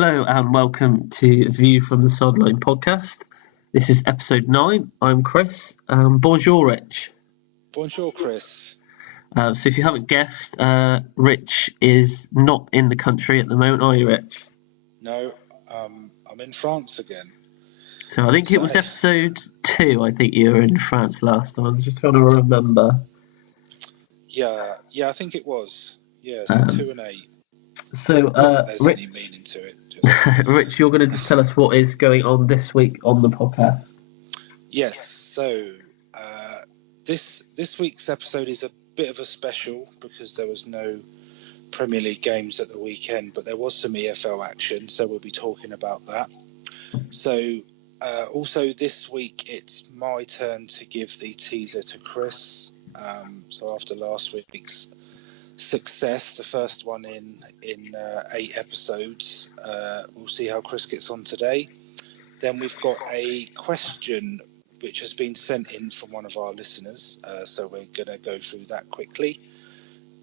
Hello and welcome to View from the Sideline podcast. This is episode 9. I'm Chris. Bonjour, Rich. Bonjour, Chris. So if you haven't guessed, Rich is not in the country at the moment, are you, Rich? No, I'm in France again. So I think it was episode 2, I think you were in France last time. I was just trying to remember. Yeah, I think it was. Yeah, so 2 and 8. So, Not there's Rich, any meaning to it. Rich, you're going to just tell us what is going on this week on the podcast. Yes, so this week's episode is a bit of a special because there was no Premier League games at the weekend, but there was some EFL action, so we'll be talking about that. So also this week it's my turn to give the teaser to Chris. So after last week's success, the first one in 8 episodes, we'll see how Chris gets on today. Then we've got a question which has been sent in from one of our listeners, so we're going to go through that quickly.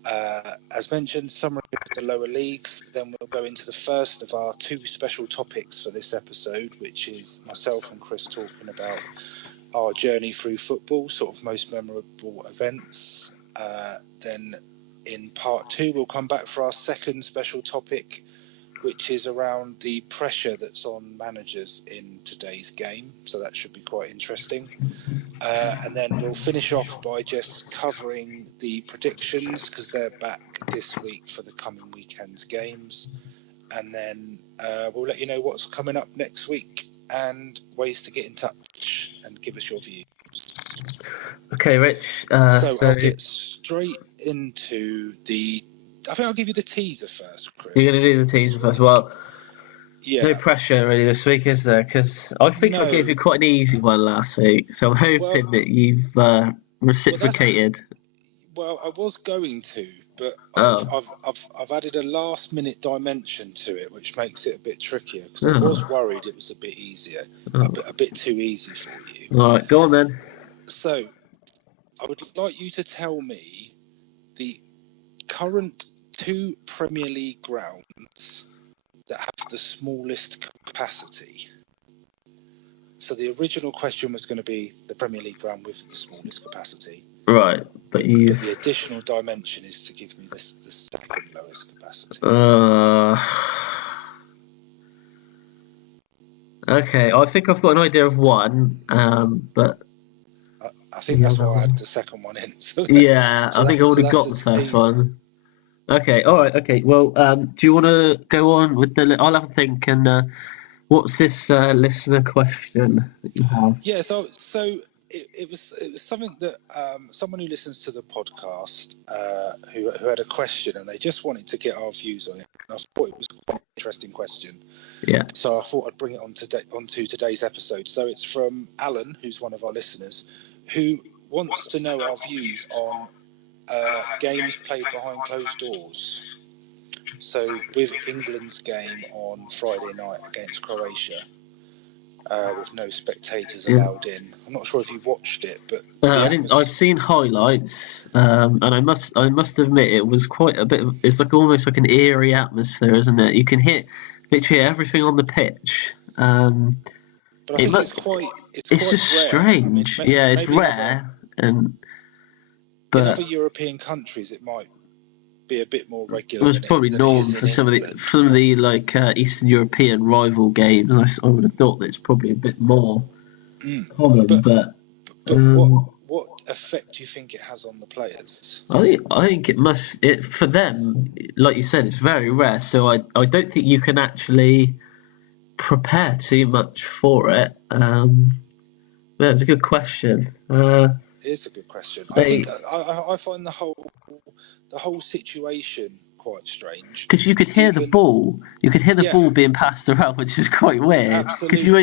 As mentioned, summary of the lower leagues. Then we'll go into the first of our 2 special topics for this episode, which is myself and Chris talking about our journey through football, sort of most memorable events. Then in part 2, we'll come back for our second special topic, which is around the pressure that's on managers in today's game. So that should be quite interesting. And then we'll finish off by just covering the predictions because they're back this week for the coming weekend's games. And then we'll let you know what's coming up next week and ways to get in touch and give us your views. Okay, Rich. So I'll get straight into I think I'll give you the teaser first, Chris. You're going to do the teaser first. Well, yeah. No pressure really this week, is there? Because I think I gave you quite an easy one last week, so I'm hoping that you've reciprocated. Well, I was going to, but I've added a last-minute dimension to it, which makes it a bit trickier. Because I was worried it was a bit easier, a bit too easy for you. All right, go on then. So, I would like you to tell me the current 2 Premier League grounds that have the smallest capacity. So the original question was going to be the Premier League ground with the smallest capacity. Right, but the additional dimension is to give me the second lowest capacity. Okay, I think I've got an idea of one, but I think that's why I had the second one in. So I think I already got the first one. Okay, all right, okay. Well, do you want to go on with I'll have a think. And what's this listener question that you have? Yeah, so it was something that someone who listens to the podcast who had a question, and they just wanted to get our views on it. And I thought it was quite an interesting question. Yeah. So I thought I'd bring it onto today's episode. So it's from Alan, who's one of our listeners, who wants to know our views on games played behind closed doors. So with England's game on Friday night against Croatia, with no spectators allowed in. I'm not sure if you watched it, but I didn't. I've seen highlights, and I must admit it was quite a bit. It's like almost like an eerie atmosphere, isn't it? You can hear literally everything on the pitch. But I think it's just rare. Strange. I mean, it's rare, but in other European countries it might be a bit more regular. It was probably norm for some of the like Eastern European rival games. I would have thought that it's probably a bit more common. But what effect do you think it has on the players? I think it must. For them, like you said, it's very rare. So I don't think you can actually prepare too much for it. Yeah, it's a good question. It is a good question. I think I find the whole situation quite strange. Because you could hear the ball. You could hear the ball being passed around, which is quite weird. Because you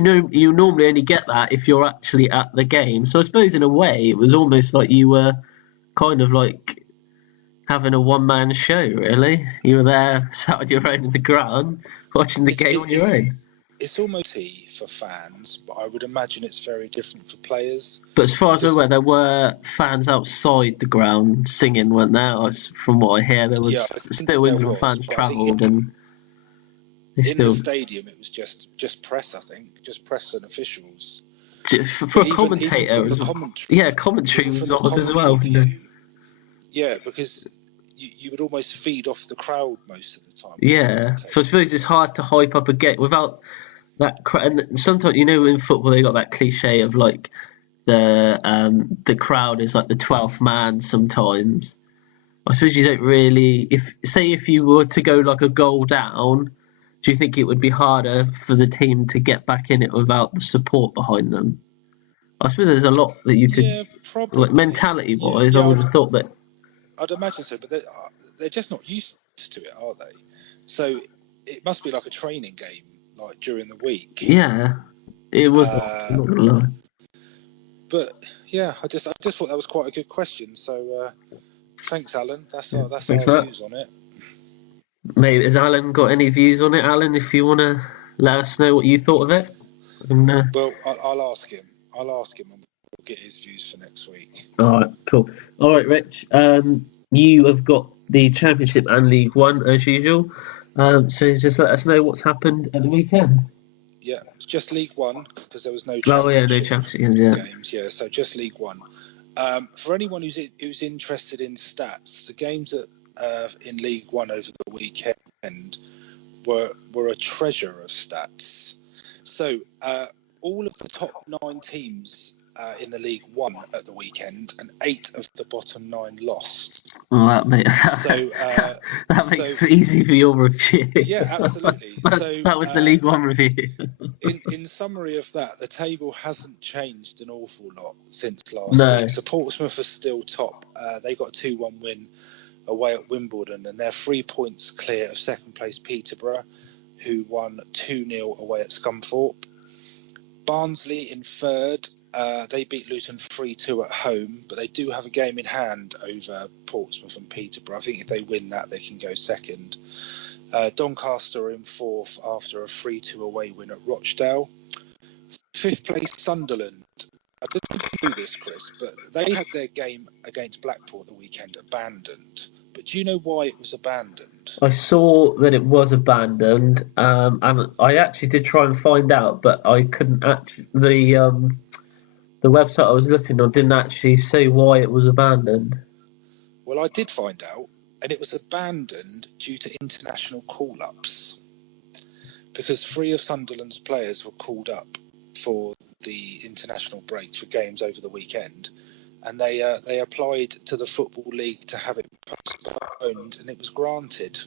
normally only get that if you're actually at the game. So I suppose in a way it was almost like you were kind of like having a one-man show, really. You were there, sat on your own in the ground, watching the game on your own. It's almost for fans, but I would imagine it's very different for players. But as far as I'm aware, there were fans outside the ground singing, weren't there? From what I hear, there was still England fans travelled. in the stadium, it was just press. I think just press and officials. For a commentator, commentary was odd as well. Yeah, because you would almost feed off the crowd most of the time. Yeah, so I suppose it's hard to hype up a game without that crowd. And sometimes, in football they got that cliche of like the crowd is like the 12th man sometimes. I suppose you don't really. If you were to go like a goal down, do you think it would be harder for the team to get back in it without the support behind them? I suppose there's a lot that you could, probably. Like mentality-wise. I would have thought that. I'd imagine so, but they're just not used to it, are they? So it must be like a training game, like during the week. Yeah, it was. I'm not gonna lie. But yeah, I just thought that was quite a good question. So thanks, Alan. That's our views on it. Maybe has Alan got any views on it? Alan, if you want to let us know what you thought of it. Well, I'll ask him. And we'll get his views for next week. All right, cool. All right, Rich. You have got the Championship and League One as usual. So just let us know what's happened at the weekend. Yeah, it's just League One because there was no Championship games. Yeah, so just League One. For anyone who's interested in stats, the games that in League One over the weekend were a treasure of stats. So all of the top 9 teams in the League One at the weekend, and 8 of the bottom 9 lost. Well, that makes it easy for your review. Yeah, absolutely. That was the League One review. in summary of that, the table hasn't changed an awful lot since last week. So Portsmouth are still top. They got a 2-1 win away at Wimbledon, and they're 3 points clear of second place Peterborough, who won 2-0 away at Scunthorpe. Barnsley in third. They beat Luton 3-2 at home, but they do have a game in hand over Portsmouth and Peterborough. I think if they win that, they can go second. Doncaster are in fourth after a 3-2 away win at Rochdale. Fifth place Sunderland. I didn't do this, Chris, but they had their game against Blackpool at the weekend abandoned. But do you know why it was abandoned? I saw that it was abandoned, and I actually did try and find out, but I couldn't actually. The website I was looking on didn't actually say why it was abandoned. Well, I did find out, and it was abandoned due to international call-ups, because 3 of Sunderland's players were called up for the international break for games over the weekend, and they applied to the Football League to have it postponed, and it was granted.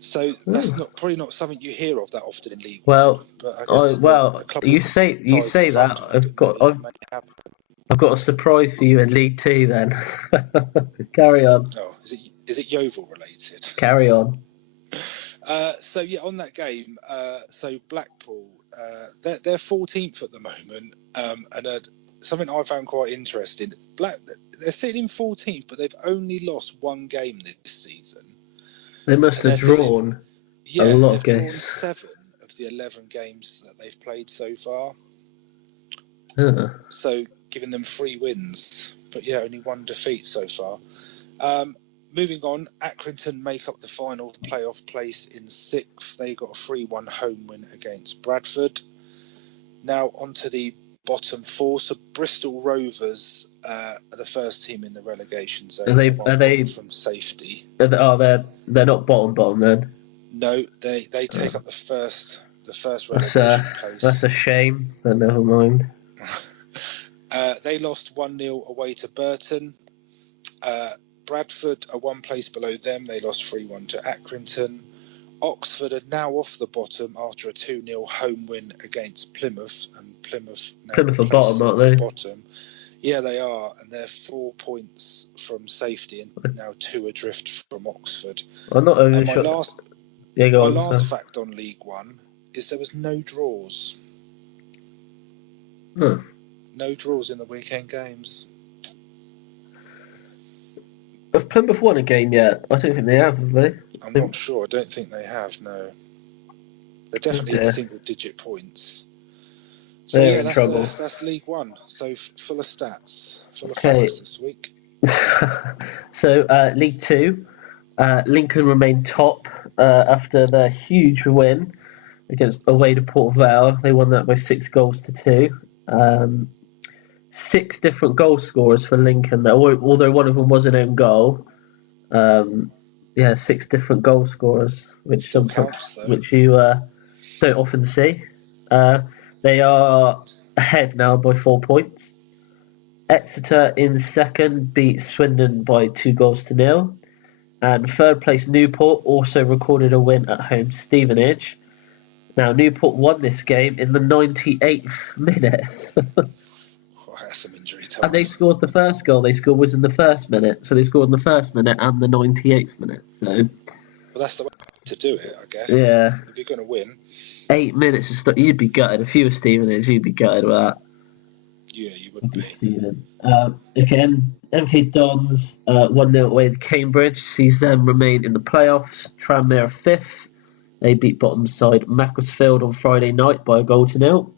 So that's probably not something you hear of that often in League One. But I guess you say that I've got a surprise for you in League Two. Then carry on. Oh, is it Yeovil related? Carry on. So yeah, on that game, so Blackpool, they're 14th at the moment, and something I found quite interesting. They're sitting in 14th, but they've only lost 1 game this season. They must have drawn a lot of games. They've drawn 7 of the 11 games that they've played so far. So giving them 3 wins, but yeah, only 1 defeat so far. Moving on, Accrington make up the final playoff place in 6th. They got a 3-1 home win against Bradford. Now onto the bottom 4. So Bristol Rovers are the first team in the relegation zone. Are they from safety? They're not bottom then. No, they take up the first relegation place. That's a shame, but never mind. They lost 1-0 away to Burton. Bradford are 1 place below them. They lost 3-1 to Accrington. Oxford are now off the bottom after a 2-0 home win against Plymouth, and Plymouth are bottom, aren't they? Bottom. Yeah, they are, and they're 4 points from safety and now 2 adrift from Oxford. I'm not oversure. My last fact on League One is there was no draws. No draws in the weekend games. Have Plymouth won a game yet? I don't think they have they? I'm not sure. I don't think they have, no. They're definitely in single-digit points. So they're in trouble. That's League One. So full of stats, full of facts this week. So League Two, Lincoln remain top after their huge win away to Port Vale. They won that by 6-2. 6 different goal scorers for Lincoln, although one of them was an own goal. 6 different goal scorers, which you don't often see. They are ahead now by 4 points. Exeter in second beat Swindon by 2-0. And third place Newport also recorded a win at home to Stevenage. Now, Newport won this game in the 98th minute. That's some injury time. And they scored the first goal they scored was in the first minute. So they scored in the first minute and the 98th minute. So, well, that's the way to do it, I guess. Yeah. If you're going to win. 8 minutes of stuff. You'd be gutted. If you were Stevenage, you'd be gutted with that. Yeah, you would be. Again, MK Dons 1-0 away to Cambridge sees them remain in the playoffs. Tranmere 5th. They beat bottom side Macclesfield on Friday night by 1-0.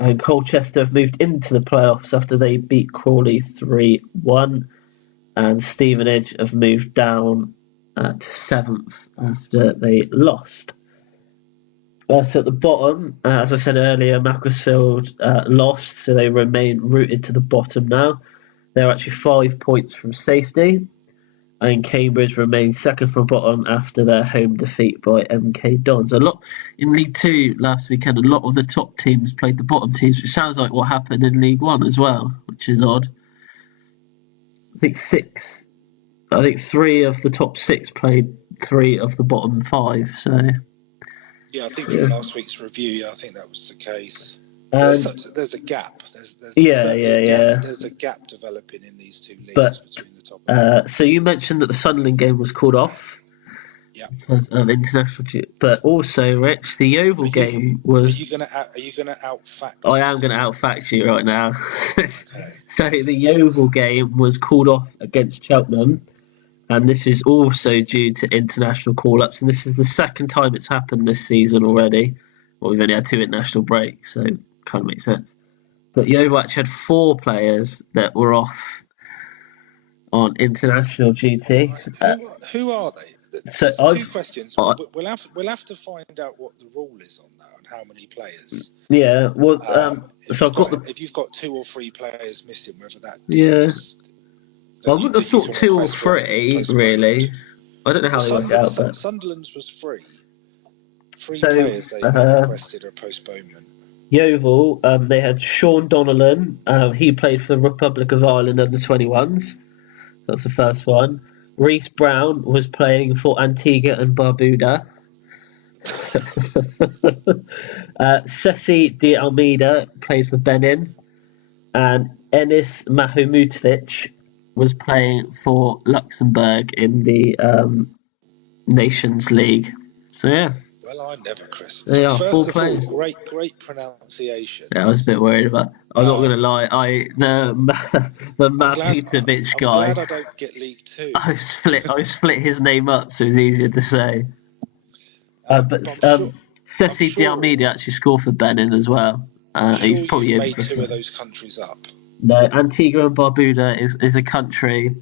And Colchester have moved into the playoffs after they beat Crawley 3-1. And Stevenage have moved down to 7th after they lost. So at the bottom, as I said earlier, Macclesfield lost, so they remain rooted to the bottom now. They're actually 5 points from safety. And Cambridge remains second from bottom after their home defeat by MK Dons. A lot in League Two last weekend, a lot of the top teams played the bottom teams, which sounds like what happened in League One as well, which is odd. I think 3 of the top 6 played 3 of the bottom 5, so... Yeah, I think from last week's review, I think that was the case. There's a gap. There's a gap developing in these two leagues between the top. So you mentioned that the Sunderland game was called off. Yeah. Because of international, but also, Rich, the Yeovil game was. Are you gonna outfact? I am going to outfact you right now. Okay. So the Yeovil game was called off against Cheltenham. And this is also due to international call-ups. And this is the second time it's happened this season already. Well, we've only had 2 international breaks, so it kind of makes sense. But Yeovil actually had 4 players that were off on international duty. Who are they? So 2 questions. We'll have to find out what the rule is on that and how many players. Yeah, well, so if you've got 2 or 3 players missing, whether that. I wouldn't have thought 2 or 3, really. I don't know how they work out. But Sunderland's was 3. 3 players they requested a postponement. Yeovil, they had Sean Donnellan. He played for the Republic of Ireland under 21s. That's the first one. Reece Brown was playing for Antigua and Barbuda. Ceci de Almeida played for Benin. And Enis Mahmutovic was playing for Luxembourg in the Nations League. So, yeah. Well, I never, Chris. They are First 4 of players. All, great pronunciation. Yeah, I was a bit worried about. I'm not going to lie. The Mahmutovic guy. I'm glad I don't get League Two. I split his name up so it's easier to say. Ceci de Almeida actually scored for Benin as well. He's probably made 2 of those countries up. No, Antigua and Barbuda is a country.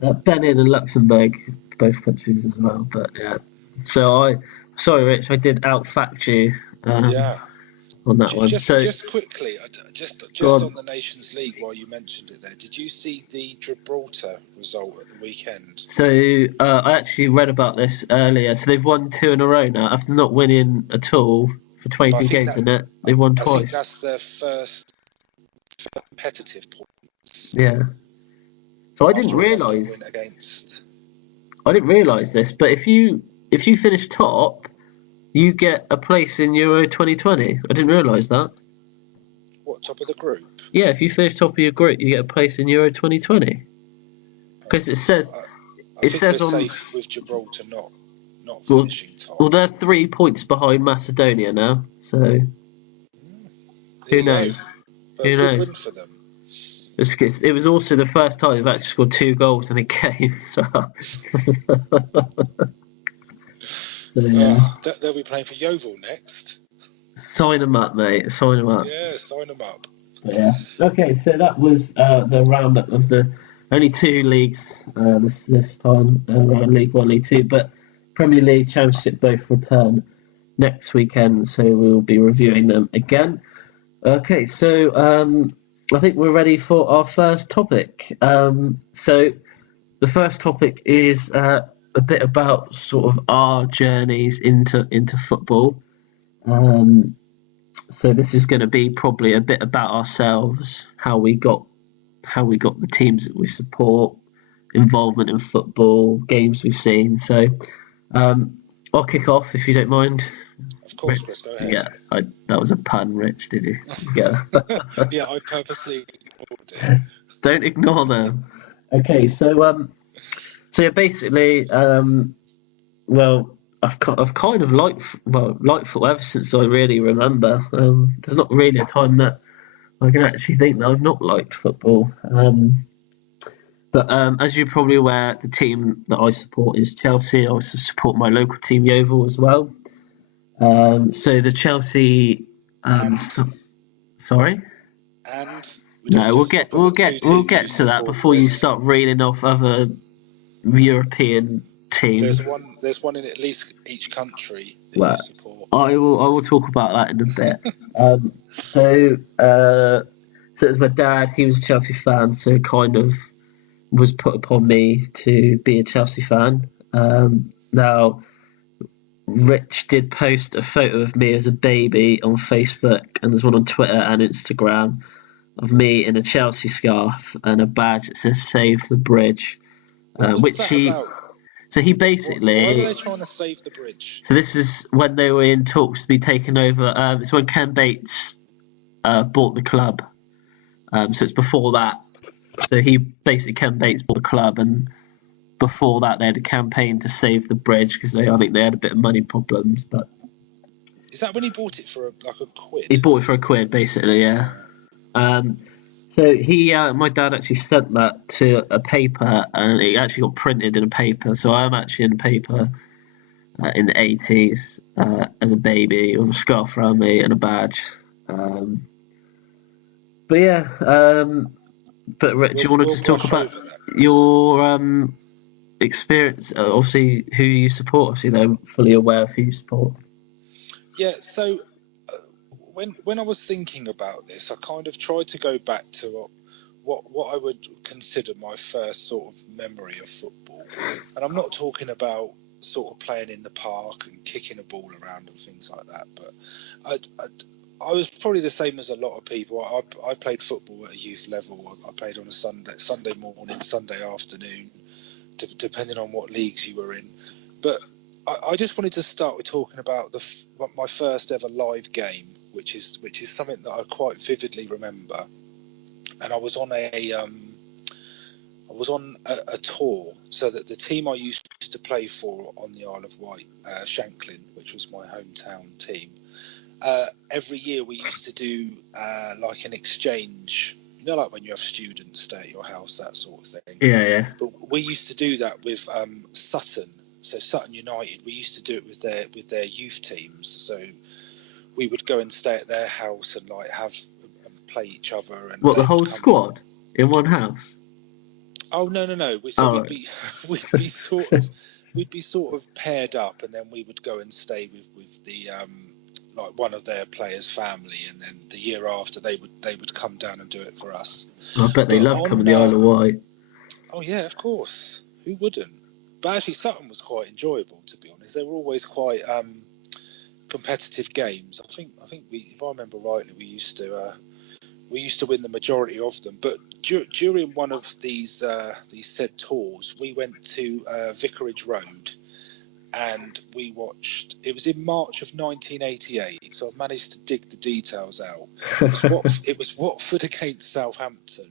Benin and Luxembourg, both countries as well. But yeah, so sorry, Rich, I did outfact you. On that one. Just quickly, just on the Nations League, while you mentioned it there, did you see the Gibraltar result at the weekend? So I actually read about this earlier. So they've won 2 in a row now after not winning at all for 22 games, isn't it? They've won twice. I think that's their first competitive points. Yeah. So I didn't realise this, but if you finish top, you get a place in Euro 2020. I didn't realise that. What, top of the group? Yeah, if you finish top of your group, you get a place in Euro 2020. Because it says on safe with Gibraltar not finishing top. Well, they're 3 points behind Macedonia now, so who knows? But a good win for them. It was also the first time they've actually scored 2 goals in a game. So. They'll be playing for Yeovil next. Sign them up, mate. Sign them up. Yeah, sign them up. Yeah. Okay, so that was the roundup of the only 2 leagues this time around League 1, League 2. But Premier League, Championship both return next weekend, so we'll be reviewing them again. Okay, so I think we're ready for our first topic. So the first topic is a bit about sort of our journeys into football. So this is going to be probably a bit about ourselves, how we got the teams that we support, involvement in football, games we've seen. So I'll kick off if you don't mind. Of course, Chris, go ahead. Yeah, that was a pun, Rich. Did you? Yeah. Yeah, I purposely ignored it. Don't ignore them. Okay, so yeah, basically, well, I've kind of liked football ever since I really remember. There's not really a time that I can actually think that I've not liked football. But as you're probably aware, the team that I support is Chelsea. I also support my local team, Yeovil, as well. So the Chelsea. Sorry. And we'll get to that before you start reading off other European teams. There's one in at least each country that you support. I will talk about that in a bit. So it was my dad. He was a Chelsea fan, so it kind of was put upon me to be a Chelsea fan. Now, Rich did post a photo of me as a baby on Facebook, and there's one on Twitter and Instagram of me in a Chelsea scarf and a badge that says "Save the Bridge." What's that about? So he basically. Why were they trying to save the bridge? So this is when they were in talks to be taken over. It's when Ken Bates bought the club. So it's before that. So Ken Bates bought the club, and before that they had a campaign to save the bridge because I think they had a bit of money problems. But is that when he bought it for like a quid? He bought it for a quid, basically, yeah. So my dad actually sent that to a paper, and it actually got printed in a paper. So I'm actually in a paper in the 80s as a baby with a scarf around me and a badge. But yeah, but Rich, do you want to just talk about your experience? Obviously, who you support. Obviously, they're fully aware of who you support. Yeah, so when I was thinking about this, I kind of tried to go back to what I would consider my first sort of memory of football. And I'm not talking about sort of playing in the park and kicking a ball around and things like that, but I was probably the same as a lot of people. I played football at a youth level. I played on a Sunday morning, Sunday afternoon, depending on what leagues you were in. But I just wanted to start with talking about my first ever live game, which is something that I quite vividly remember. And I was on a tour, so that the team I used to play for on the Isle of Wight, Shanklin, which was my hometown team. Every year we used to do like an exchange, like when you have students stay at your house, that sort of thing. Yeah. But we used to do that with Sutton. So Sutton United, we used to do it with their youth teams. So we would go and stay at their house and like play each other. And the whole squad in one house? Oh no! We'd be sort of paired up, and then we would go and stay with the like one of their players' family, and then the year after they would come down and do it for us. I bet they love coming to the Isle of Wight. Oh yeah, of course. Who wouldn't? But actually, Sutton was quite enjoyable, to be honest. They were always quite competitive games. I think if I remember rightly, we used to win the majority of them. But during one of these said tours, we went to Vicarage Road, and we watched. It was in March of 1988, so I've managed to dig the details out. It was Watford against Southampton,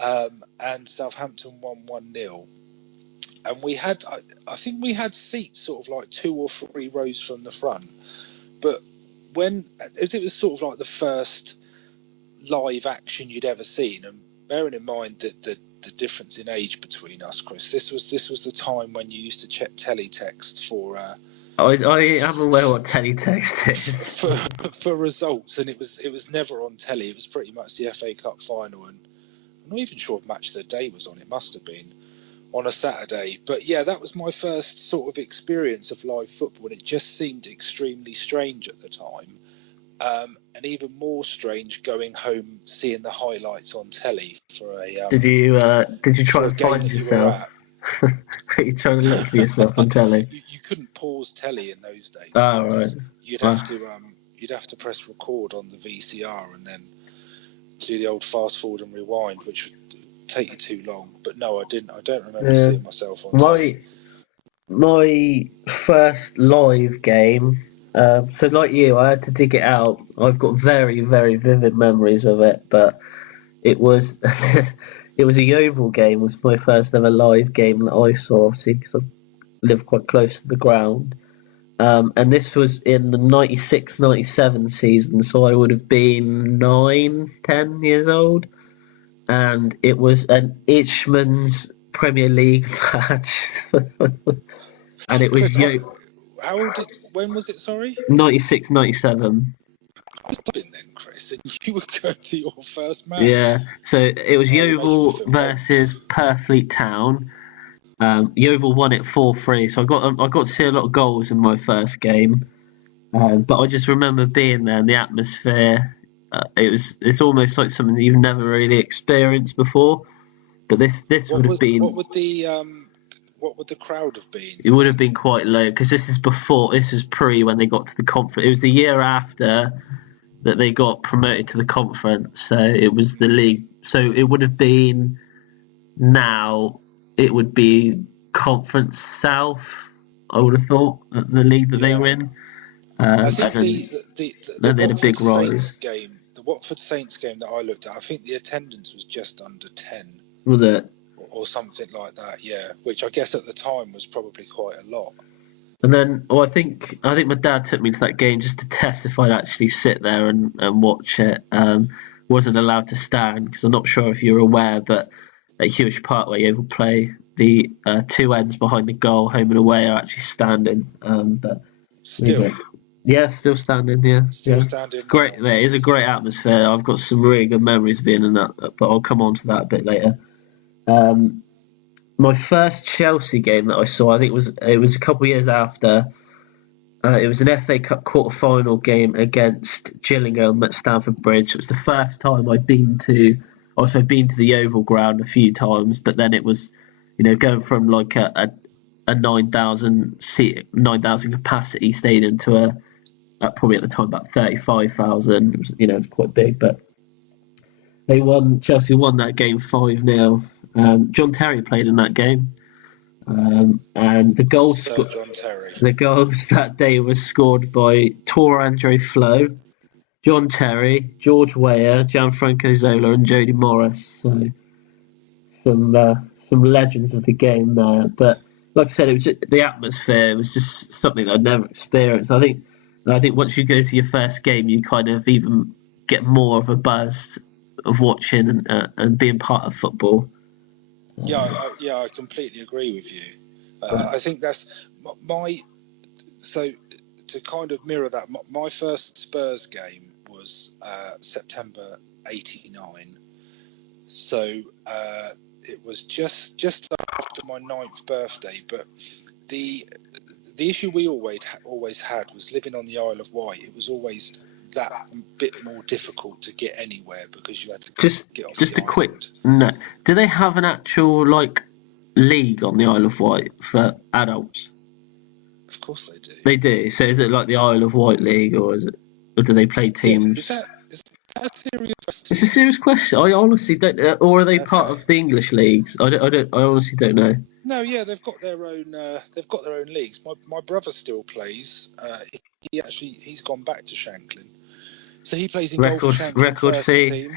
and Southampton won 1-0. And I think we had seats sort of like 2 or 3 rows from the front. But as it was sort of like the first live action you'd ever seen, and bearing in mind that the difference in age between us, Chris, this was the time when you used to check teletext for I am aware what teletext is for results, and it was never on telly. It was pretty much the FA Cup final, and I'm not even sure if Match of the Day was on. It must have been. on a Saturday. But yeah, that was my first sort of experience of live football, and it just seemed extremely strange at the time. And even more strange going home seeing the highlights on telly for a Did you try and find yourself? Are you trying to look for yourself on telly? You couldn't pause telly in those days. Oh, right. You'd have to press record on the VCR and then do the old fast forward and rewind, which would take you too long. But no, I didn't. I don't remember seeing myself on telly. My first live game. So like you, I had to dig it out. I've got very, very vivid memories of it, but it was it was a Yeovil game. It was my first ever live game that I saw, obviously, because I live quite close to the ground. And this was in the 96-97 season, so I would have been 9-10 years old. And it was an Itchman's Premier League match. And it was how old when was it, sorry? 96-97. I was been then, Chris, and you were going to your first match. Yeah, so it was Yeovil versus Purfleet Town. Yeovil won it 4-3, so I got to see a lot of goals in my first game. But I just remember being there and the atmosphere. It's almost like something that you've never really experienced before. But this would have been. What would the crowd have been? It would have been quite low, because this was pre when they got to the conference. It was the year after that they got promoted to the conference, so it was the league. So it would have been now. It would be Conference South, I would have thought, the league that they were in. I think then they had a big rise. The Watford Saints game that I looked at, I think the attendance was just under 10. Was it? Or something like that, yeah. Which I guess at the time was probably quite a lot. And then, I think my dad took me to that game just to test if I'd actually sit there and watch it. Wasn't allowed to stand, because I'm not sure if you're aware, but at Hewish Park, where you play, the two ends behind the goal, home and away, are actually standing. But still. Yeah, still standing. Yeah, standing. Great. There is a great atmosphere. I've got some really good memories of being in that, but I'll come on to that a bit later. My first Chelsea game that I saw, I think it was a couple of years after. It was an FA Cup quarter-final game against Gillingham at Stamford Bridge. It was the first time I'd been to. Also been to the Oval Ground a few times, but then it was, going from like a 9,000 capacity stadium to probably at the time about 35,000. It was quite big, but Chelsea won that game 5-0. John Terry played in that game, and the goals that day was scored by Tor Andre Flo, John Terry, George Weah, Gianfranco Zola, and Jody Morris. So some legends of the game there. But like I said, it was the atmosphere. It was just something I'd never experienced. I think once you go to your first game, you kind of even get more of a buzz of watching and being part of football. Yeah, I completely agree with you. I think that's so to kind of mirror that. My first Spurs game was September '89. So it was just after my 9th birthday. But the issue we always had was living on the Isle of Wight. It was always that bit more difficult to get anywhere, because you had to get off the island. No. Do they have an actual league on the Isle of Wight for adults? Of course they do. They do. So is it like the Isle of Wight League, or do they play teams? Yeah, is that a serious question? It's a serious question. I honestly don't. Or are they part of the English leagues? I honestly don't know. No, yeah, they've got their own. They've got their own leagues. My brother still plays. He's gone back to Shanklin, so he plays in Golf Shanklin first team.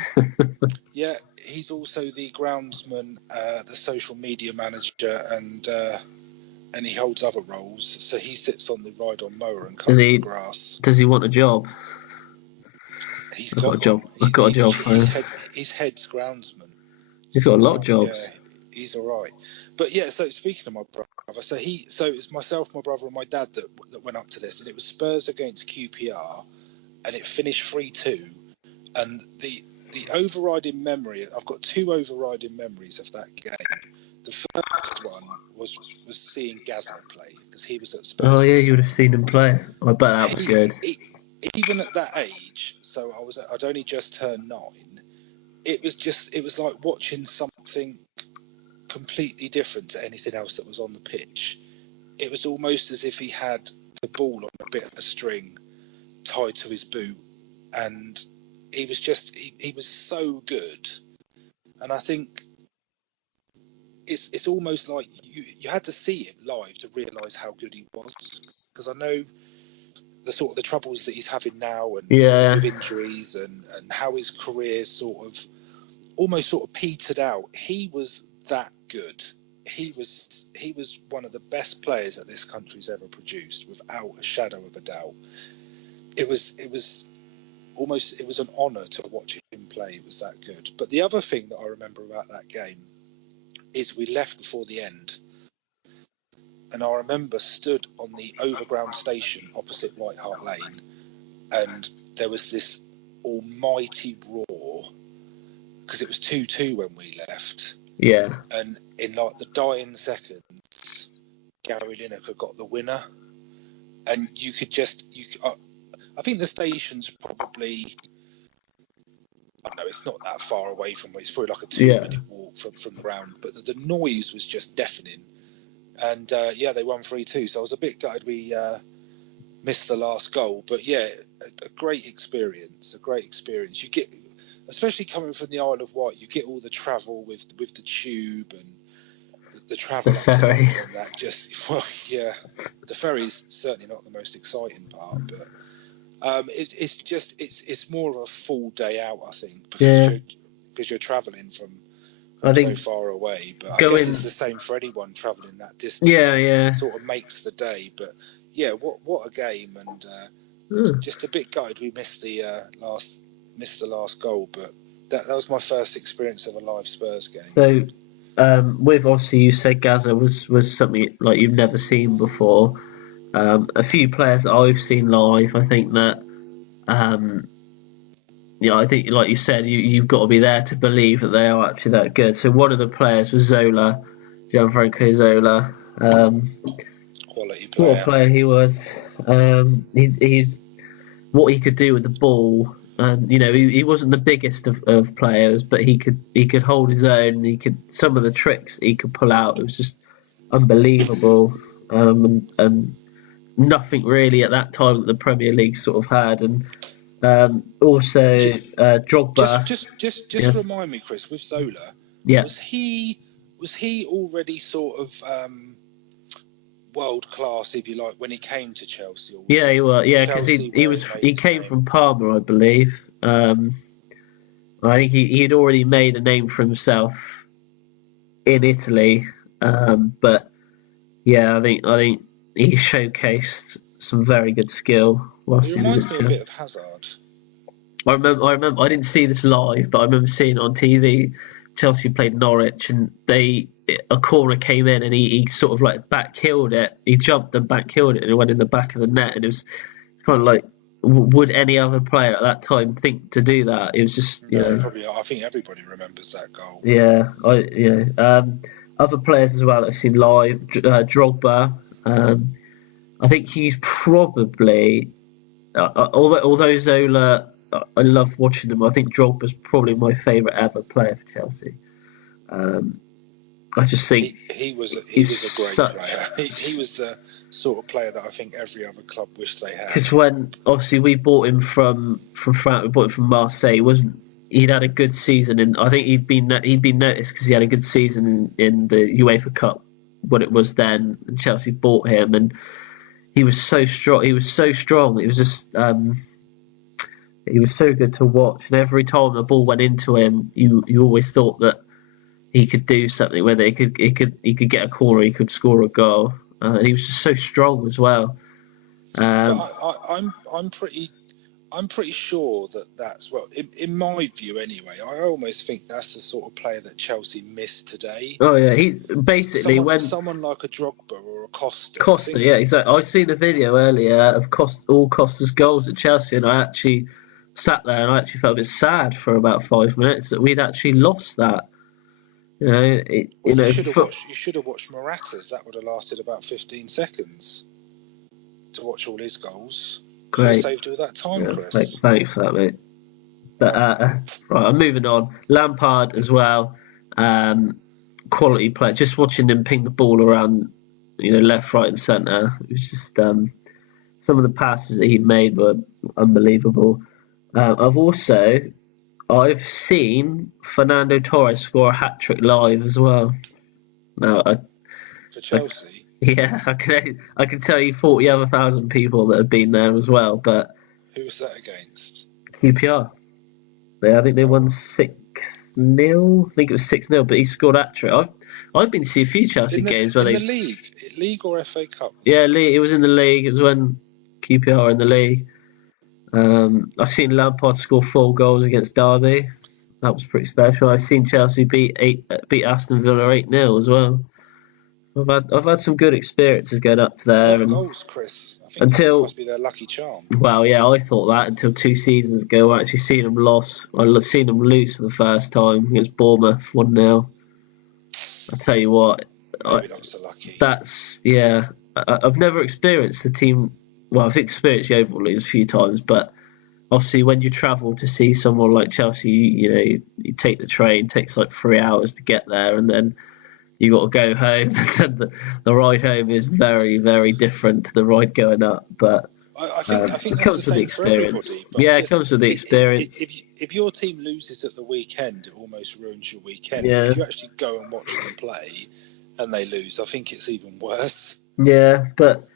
Yeah, he's also the groundsman, the social media manager, and he holds other roles. So he sits on the ride-on mower and cuts the grass. Does he want a job? He's got a job. I've got a job for him. He's head's groundsman. He's got a lot of jobs. Yeah, he's all right. But yeah, so speaking of my brother, so it's myself, my brother, and my dad that went up to this, and it was Spurs against QPR, and it finished 3-2. And the overriding memory, I've got two overriding memories of that game. The first first one was seeing Gazza play, because he was at Spurs. Oh yeah, you would have seen him play. I bet that was good. Even at that age, so I'd only just turned 9. It was like watching something completely different to anything else that was on the pitch. It was almost as if he had the ball on a bit of a string tied to his boot, and he was so good. And I think it's almost like you had to see it live to realise how good he was, because I know the troubles that he's having now, and with injuries, and how his career almost petered out. He was that good. He was one of the best players that this country's ever produced, without a shadow of a doubt. It was an honour to watch him play. It was that good. But the other thing that I remember about that game is we left before the end, and I remember stood on the overground station opposite White Hart Lane, and there was this almighty roar, because it was 2-2 when we left. Yeah. And in like the dying seconds, Gary Lineker got the winner, and I think the station's probably, I don't know, it's not that far away from where, it's probably like a 2-minute walk from the ground, but the noise was just deafening. And they won 3-2, so I was a bit gutted we missed the last goal. But yeah, a great experience. You get, especially coming from the Isle of Wight, you get all the travel with the tube and the travel up to London, and that the ferry's certainly not the most exciting part, but it's more of a full day out, I think, because you're travelling from so far away. But I guess it's the same for anyone travelling that distance. It sort of makes the day. But yeah, what a game, and just a bit gutted we missed the last goal. But that was my first experience of a live Spurs game. So with, obviously, you said Gazza was something like you've never seen before. A few players that I've seen live, I think that I think, like you said, you've got to be there to believe that they are actually that good. So one of the players was Zola, Gianfranco Zola. Quality player. What a player he was. He's what he could do with the ball. And he wasn't the biggest of players, but he could hold his own. He could, some of the tricks he could pull out, it was just unbelievable. And nothing really at that time that the Premier League sort of had. And also Drogba. Just remind me, Chris, with Zola, was he already sort of world class, if you like, when he came to Chelsea? Yeah, he was. Yeah, because he came from Parma, I believe. I think he had already made a name for himself in Italy, but yeah, I think he showcased some very good skill. He reminds me a bit of Hazard. I remember. I didn't see this live, but I remember seeing it on TV. Chelsea played Norwich, and a corner came in, and he sort of like back-heeled it. He jumped and back-heeled it, and it went in the back of the net. And it was kind of like, would any other player at that time think to do that? It was just, probably. I think everybody remembers that goal. Yeah, other players as well that I've seen live, Drogba. I think he's probably, although Zola, I love watching him. I think Drogba's probably my favourite ever player for Chelsea. I just think he was a great player. He was the sort of player that I think every other club wished they had. Because when obviously we bought him from France, we bought him from Marseille. He'd had a good season, and I think he'd been noticed because he had a good season in the UEFA Cup when it was then, and Chelsea bought him, and he was so strong. It was just he was so good to watch, and every time the ball went into him, you always thought that he could do something, whether he could get a corner, he could score a goal, and he was just so strong as well. But I'm pretty sure that's, well, in my view anyway, I almost think that's the sort of player that Chelsea missed today. Oh yeah, he basically someone like a Drogba or a Costa. Yeah, exactly. I seen a video earlier of all Costa's goals at Chelsea, and I actually sat there and I actually felt a bit sad for about 5 minutes that we'd actually lost that. You should have watched Morata's. That would have lasted about 15 seconds to watch all his goals. Could have saved all that time, Chris. Thanks for that, mate. But right, I'm moving on. Lampard as well, quality player. Just watching him ping the ball around, left, right, and centre. It was just some of the passes that he made were unbelievable. I've seen Fernando Torres score a hat trick live as well. Now, for Chelsea. I can tell you 40,000 people that have been there as well. But who was that against? QPR. I think they won 6-0. I think it was 6-0. But he scored a hat trick. I've been to see a few Chelsea games where the league or FA Cup. League. It was in the league. It was when QPR were in the league. I've seen Lampard score 4 goals against Derby. That was pretty special. I've seen Chelsea beat Aston Villa 8-0 as well. I've had some good experiences going up to there. And goals, Chris. I think that must be their lucky charm. Well, yeah, I thought that until 2 seasons ago. I actually seen them lose for the first time against Bournemouth 1-0. I tell you what, maybe not so lucky. I've never experienced the team. Well, I've experienced the Oval lose a few times, but obviously when you travel to see someone like Chelsea, you take the train. It takes like 3 hours to get there, and then you got to go home. And the ride home is very, very different to the ride going up. But I think it comes with the experience. It comes with the experience. If your team loses at the weekend, it almost ruins your weekend. Yeah. But if you actually go and watch them play and they lose, I think it's even worse. Yeah, but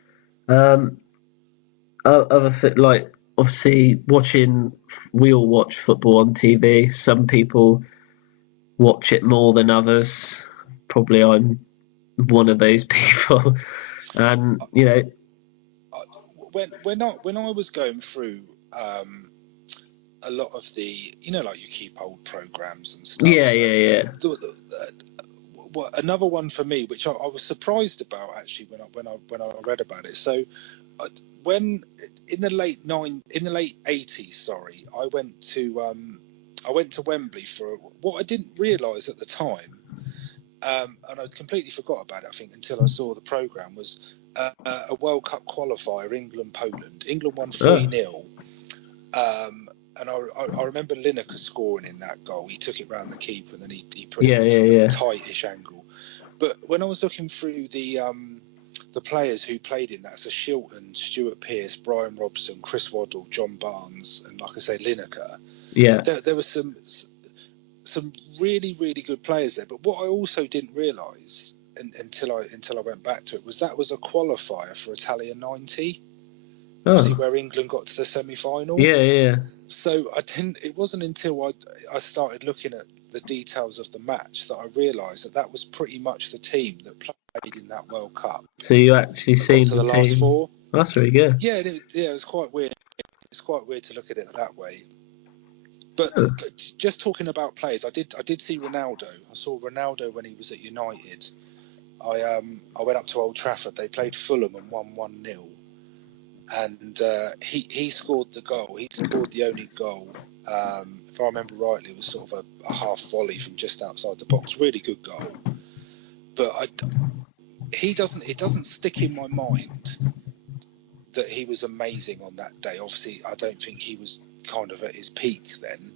like obviously we all watch football on TV. Some people watch it more than others. Probably I'm one of those people. And when I was going through a lot of the like you keep old programs and stuff. Another one for me, which I was surprised about actually when I read about it. So when in the late 80s, I went to Wembley for what I didn't realise at the time. And I completely forgot about it, I think, until I saw the programme, was a World Cup qualifier, England-Poland. England won 3-0. And I remember Lineker scoring in that goal. He took it round the keeper and then he put it in from a tightish angle. But when I was looking through the players who played in that, so Shilton, Stuart Pearce, Brian Robson, Chris Waddle, John Barnes, and like I say, Lineker. Yeah. There was some really, really good players there. But what I also didn't realise until I went back to it was that was a qualifier for Italia 90. See where England got to the semi-final. Yeah. So it wasn't until I started looking at the details of the match that I realised that was pretty much the team that played in that World Cup. So you actually seen the last 4? That's really good. Yeah, it was quite weird. It's quite weird to look at it that way. But just talking about players, I did see Ronaldo. I saw Ronaldo when he was at United. I went up to Old Trafford. They played Fulham and won 1-0. And he scored the goal. He scored the only goal. If I remember rightly, it was sort of a half volley from just outside the box. Really good goal. But it doesn't stick in my mind that he was amazing on that day. Obviously, I don't think he was kind of at his peak then,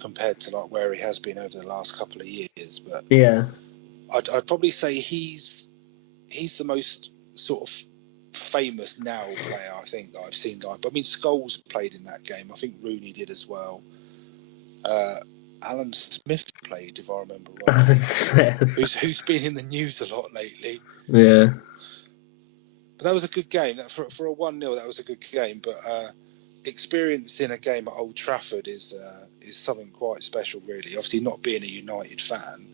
compared to like where he has been over the last couple of years. But yeah, I'd probably say he's the most sort of famous now player I think that I've seen live. But I mean, Scholes played in that game. I think Rooney did as well. Alan Smith played, if I remember right. who's been in the news a lot lately. Yeah. But that was a good game. For a 1-0, that was a good game. But experiencing a game at Old Trafford is something quite special, really. Obviously, not being a United fan.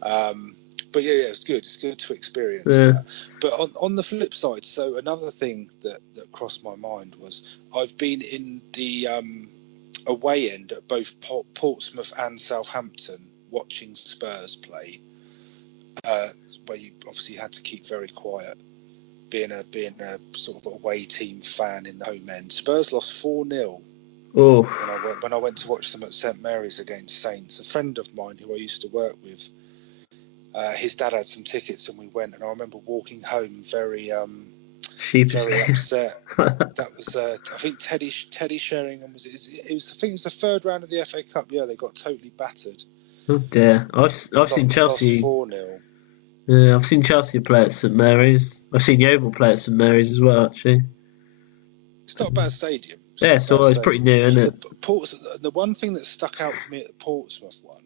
But yeah, it's good. It's good to experience that. But on the flip side, so another thing that crossed my mind was I've been in the away end at both Portsmouth and Southampton watching Spurs play, where you obviously had to keep very quiet, being a sort of away team fan in the home end. Spurs lost 4-0 when I when I went to watch them at St Mary's against Saints, a friend of mine who I used to work with, his dad had some tickets and we went, and I remember walking home very upset. That was I think Teddy Sheringham was it was I think it was the third round of the FA Cup. Yeah, they got totally battered. Oh dear, I've seen Chelsea. Lost 4-0. Yeah, I've seen Chelsea play at St Mary's. I've seen Yeovil play at St Mary's as well, actually. It's not a bad stadium. It's pretty new, isn't it? The one thing that stuck out for me at the Portsmouth one,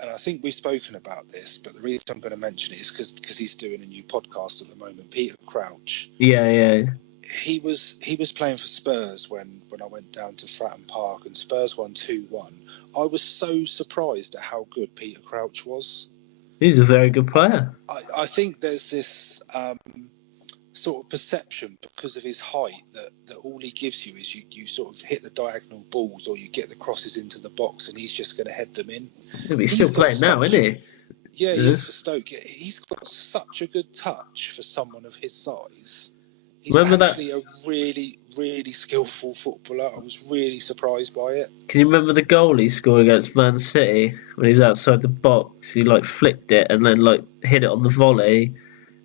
and I think we've spoken about this, but the reason I'm going to mention it is because he's doing a new podcast at the moment, Peter Crouch. Yeah. He was playing for Spurs when I went down to Fratton Park, and Spurs won 2-1. I was so surprised at how good Peter Crouch was. He's a very good player. I think there's this sort of perception because of his height that all he gives you is you sort of hit the diagonal balls or you get the crosses into the box and he's just going to head them in. Yeah, but he's still playing now, isn't he? Yeah, he is for Stoke. He's got such a good touch for someone of his size. He's actually a really, really skillful footballer. I was really surprised by it. Can you remember the goal he scored against Man City when he was outside the box? He flicked it and then hit it on the volley.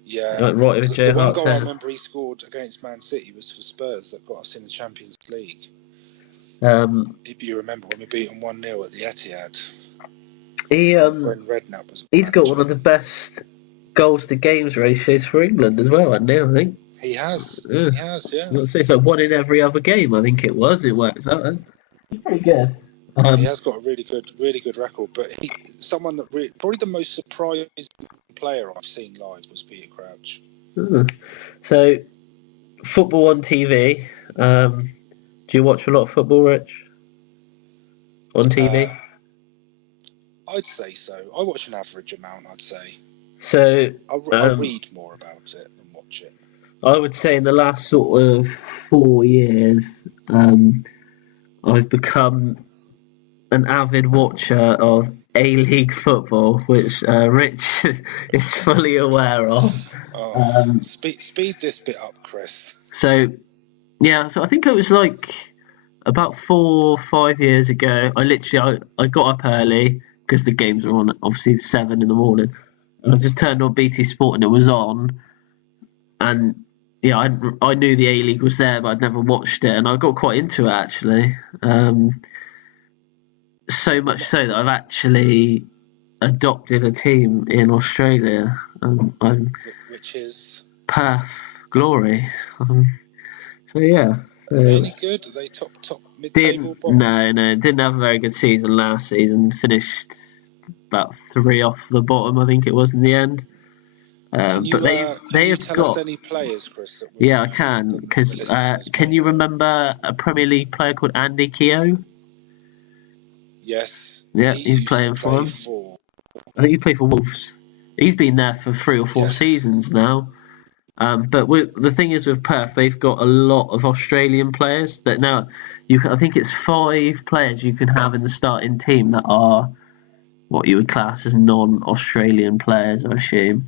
Yeah, right over the one goal I remember he scored against Man City was for Spurs that got us in the Champions League. If you remember when we beat them 1-0 at the Etihad. Brent Redknapp was. He's got one of the best goals to games ratios for England as well, hasn't he? I think he has. Yeah. He has, yeah. It's like one in every other game. I think it works out. It's pretty good. He has got a really good record, but someone that probably the most surprising player I've seen live was Peter Crouch. So, football on TV. Do you watch a lot of football, Rich? On TV? I'd say so. I watch an average amount, I'd say. So I read more about it than watch it. I would say in the last sort of 4 years, I've become an avid watcher of A-League football, which Rich is fully aware of. Speed this bit up, Chris. So I think it was about 4 or 5 years ago. I got up early because the games were on, obviously 7 in the morning, and I just turned on BT Sport and it was on, and I knew the A-League was there, but I'd never watched it, and I got quite into it actually. So much so that I've actually adopted a team in Australia. Which is? Perth Glory. So yeah. Are they any good? Are they top mid-table? No, didn't have a very good season last season. Finished about 3 off the bottom, I think it was in the end. Can you tell us any players, Chris? I can. Because can you remember a Premier League player called Andy Keogh? Yes. Yeah, he's playing for him. I think he played for Wolves. He's been there for 3 or 4 seasons now. But the thing is with Perth, they've got a lot of Australian players that now I think it's 5 players you can have in the starting team that are what you would class as non-Australian players, I assume.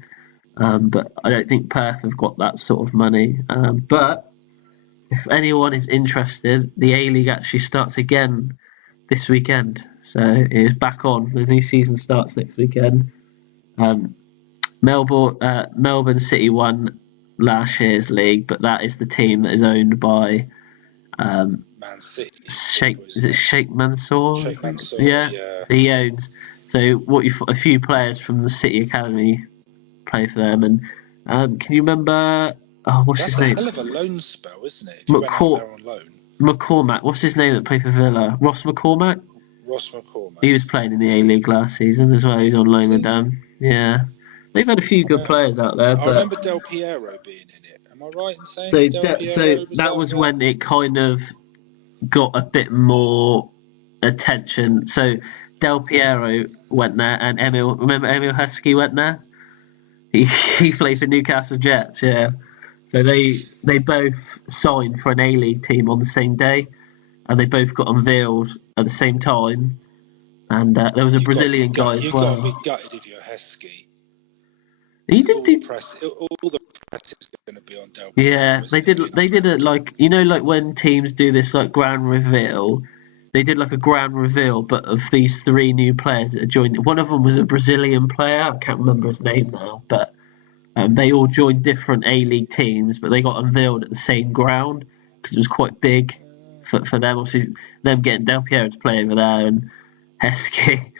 But I don't think Perth have got that sort of money. But if anyone is interested, the A-League actually starts again this weekend. So it is back on. The new season starts next weekend. Melbourne City won last year's league, but that is the team that is owned by Man City. Is it Sheikh Mansour? Sheikh Mansour, yeah. He owns. So a few players from the City Academy play for them. And can you remember? What's his name? That's a hell of a loan spell, isn't it? If you went out there on loan. McCormack. What's his name that played for Villa? Ross McCormack. He was playing in the A-League last season as well. He was on loan with them. Yeah. They've had a few good players out there. I remember Del Piero being in it. Am I right in saying so that was when it kind of got a bit more attention. So Del Piero went there, and Emil Heskey went there? He played for Newcastle Jets, yeah. So they both signed for an A-League team on the same day, and they both got unveiled at the same time. And there was a Brazilian guy as well. You've got to be gutted if you're Heskey. He didn't do all the is going to be on Del Piero. Yeah, they did it like, like when teams do this like grand reveal. They did like a grand reveal, but of these 3 new players that joined. One of them was a Brazilian player. I can't remember his name now, but they all joined different A-League teams, but they got unveiled at the same ground because it was quite big for them. Obviously, them getting Del Piero to play over there and Heskey.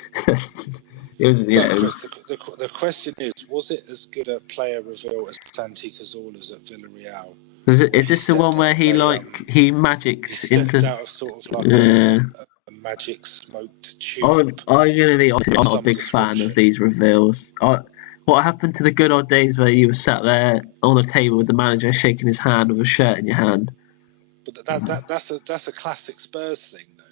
It was, the question was it as good a player reveal as Santi Cazorla's at Villarreal? Is this the one where he magics into out of sort of like a magic smoked tube? I'm gonna be honest, I'm not a big fan of these reveals. What happened to the good old days where you were sat there on the table with the manager shaking his hand with a shirt in your hand? But that's a classic Spurs thing, though.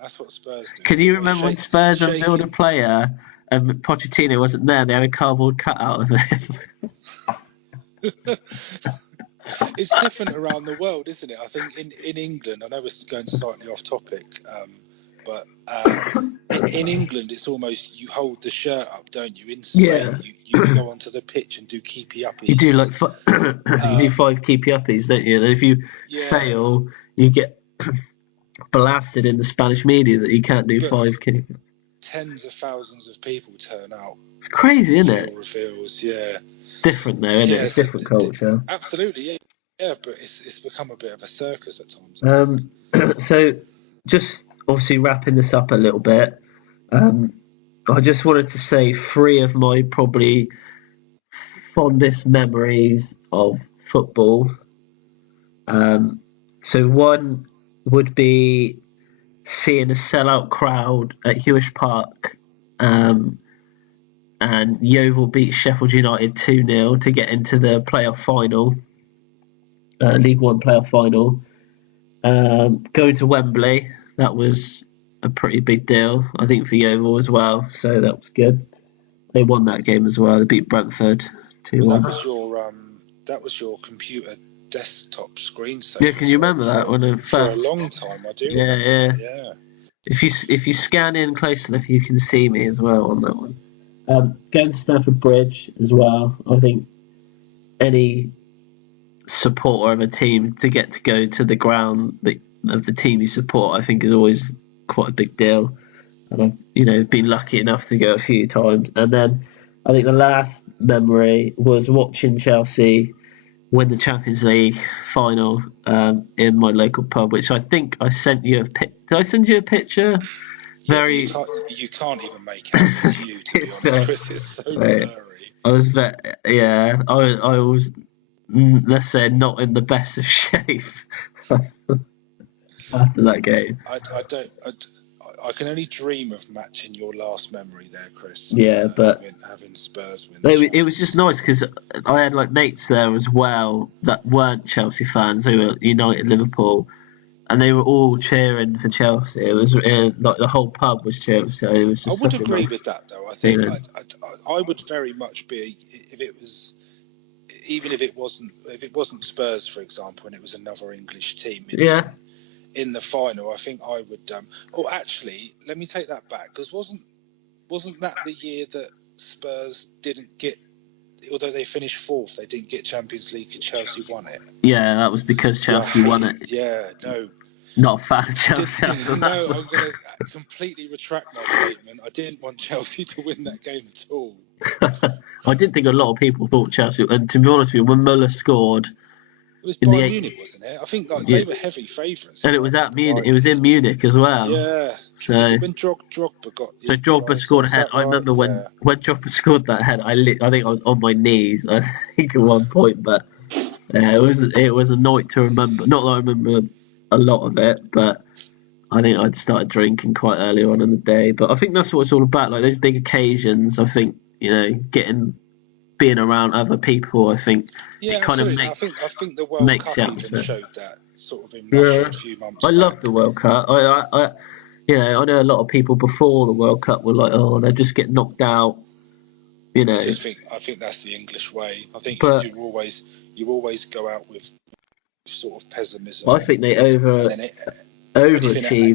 That's what Spurs do. Can you remember when Spurs unveiled a player and Pochettino wasn't there? They had a cardboard cutout of it. It's different around the world, isn't it? I think in England, I know we're going slightly off topic, but in England, it's almost you hold the shirt up, don't you? In Spain, you go onto the pitch and do keepy uppies. You do you do 5 keepy uppies, don't you? And if you fail, you get blasted in the Spanish media that you can't do 5 keepy. Tens of thousands of people turn out. It's crazy, isn't it? Reveals, It's different though, isn't it? It's different culture. Absolutely, yeah, but it's become a bit of a circus at times. So, just obviously wrapping this up a little bit, I just wanted to say 3 of my probably fondest memories of football. So one would be seeing a sellout crowd at Hewish Park, and Yeovil beat Sheffield United 2-0 to get into the playoff final, League One playoff final. Going to Wembley, that was a pretty big deal, I think, for Yeovil as well. So that was good. They won that game as well. They beat Brentford 2-1. That was your computer desktop screensaver. Yeah, can you remember that when for a long time? I do. Yeah. If you scan in close enough, you can see me as well on that one. Going to Stamford Bridge as well. I think any supporter of a team to get to go to the ground of the team you support, I think, is always quite a big deal. And I've been lucky enough to go a few times. And then I think the last memory was watching Chelsea win the Champions League final in my local pub, which I think I sent you Did I send you a picture? Yeah, you can't even make out it's you, to be honest, Chris. It's so blurry. I was, let's say, not in the best of shape after that game. I can only dream of matching your last memory there, Chris. Yeah, but having Spurs win. It was just nice because I had mates there as well that weren't Chelsea fans, who were United, Liverpool, and they were all cheering for Chelsea. It was the whole pub was cheering. So it was. Just I would agree with that, though. I think I would very much be if it was. Even if it wasn't Spurs, for example, and it was another English team in the final, I think I would. Actually, let me take that back, because wasn't that the year that Spurs didn't get, although they finished 4th, they didn't get Champions League and Chelsea won it? Yeah, that was because Chelsea won it. Yeah, no. Not a fan of Chelsea. No, I'm going to completely retract my statement. I didn't want Chelsea to win that game at all. I did think a lot of people thought Chelsea, and to be honest with you, when Muller scored, it was Bayern Munich, wasn't it? I think they were heavy favourites. And it was at Munich. It was in Munich as well. Yeah. So when Drogba got. So Drogba scored a head. I remember when Drogba scored that head. I think I was on my knees. I think at one point, but it was a night to remember. Not that I remember a lot of it, but I think I'd started drinking quite early on in the day. But I think that's what it's all about. Those big occasions. I think being around other people, I think it kind of makes. I think the World Cup even showed that sort of in Russia a few months back. I love the World Cup. I know a lot of people before the World Cup were like, oh, they just get knocked out. I think that's the English way. I think you always go out with sort of pessimism. I think they overachieved.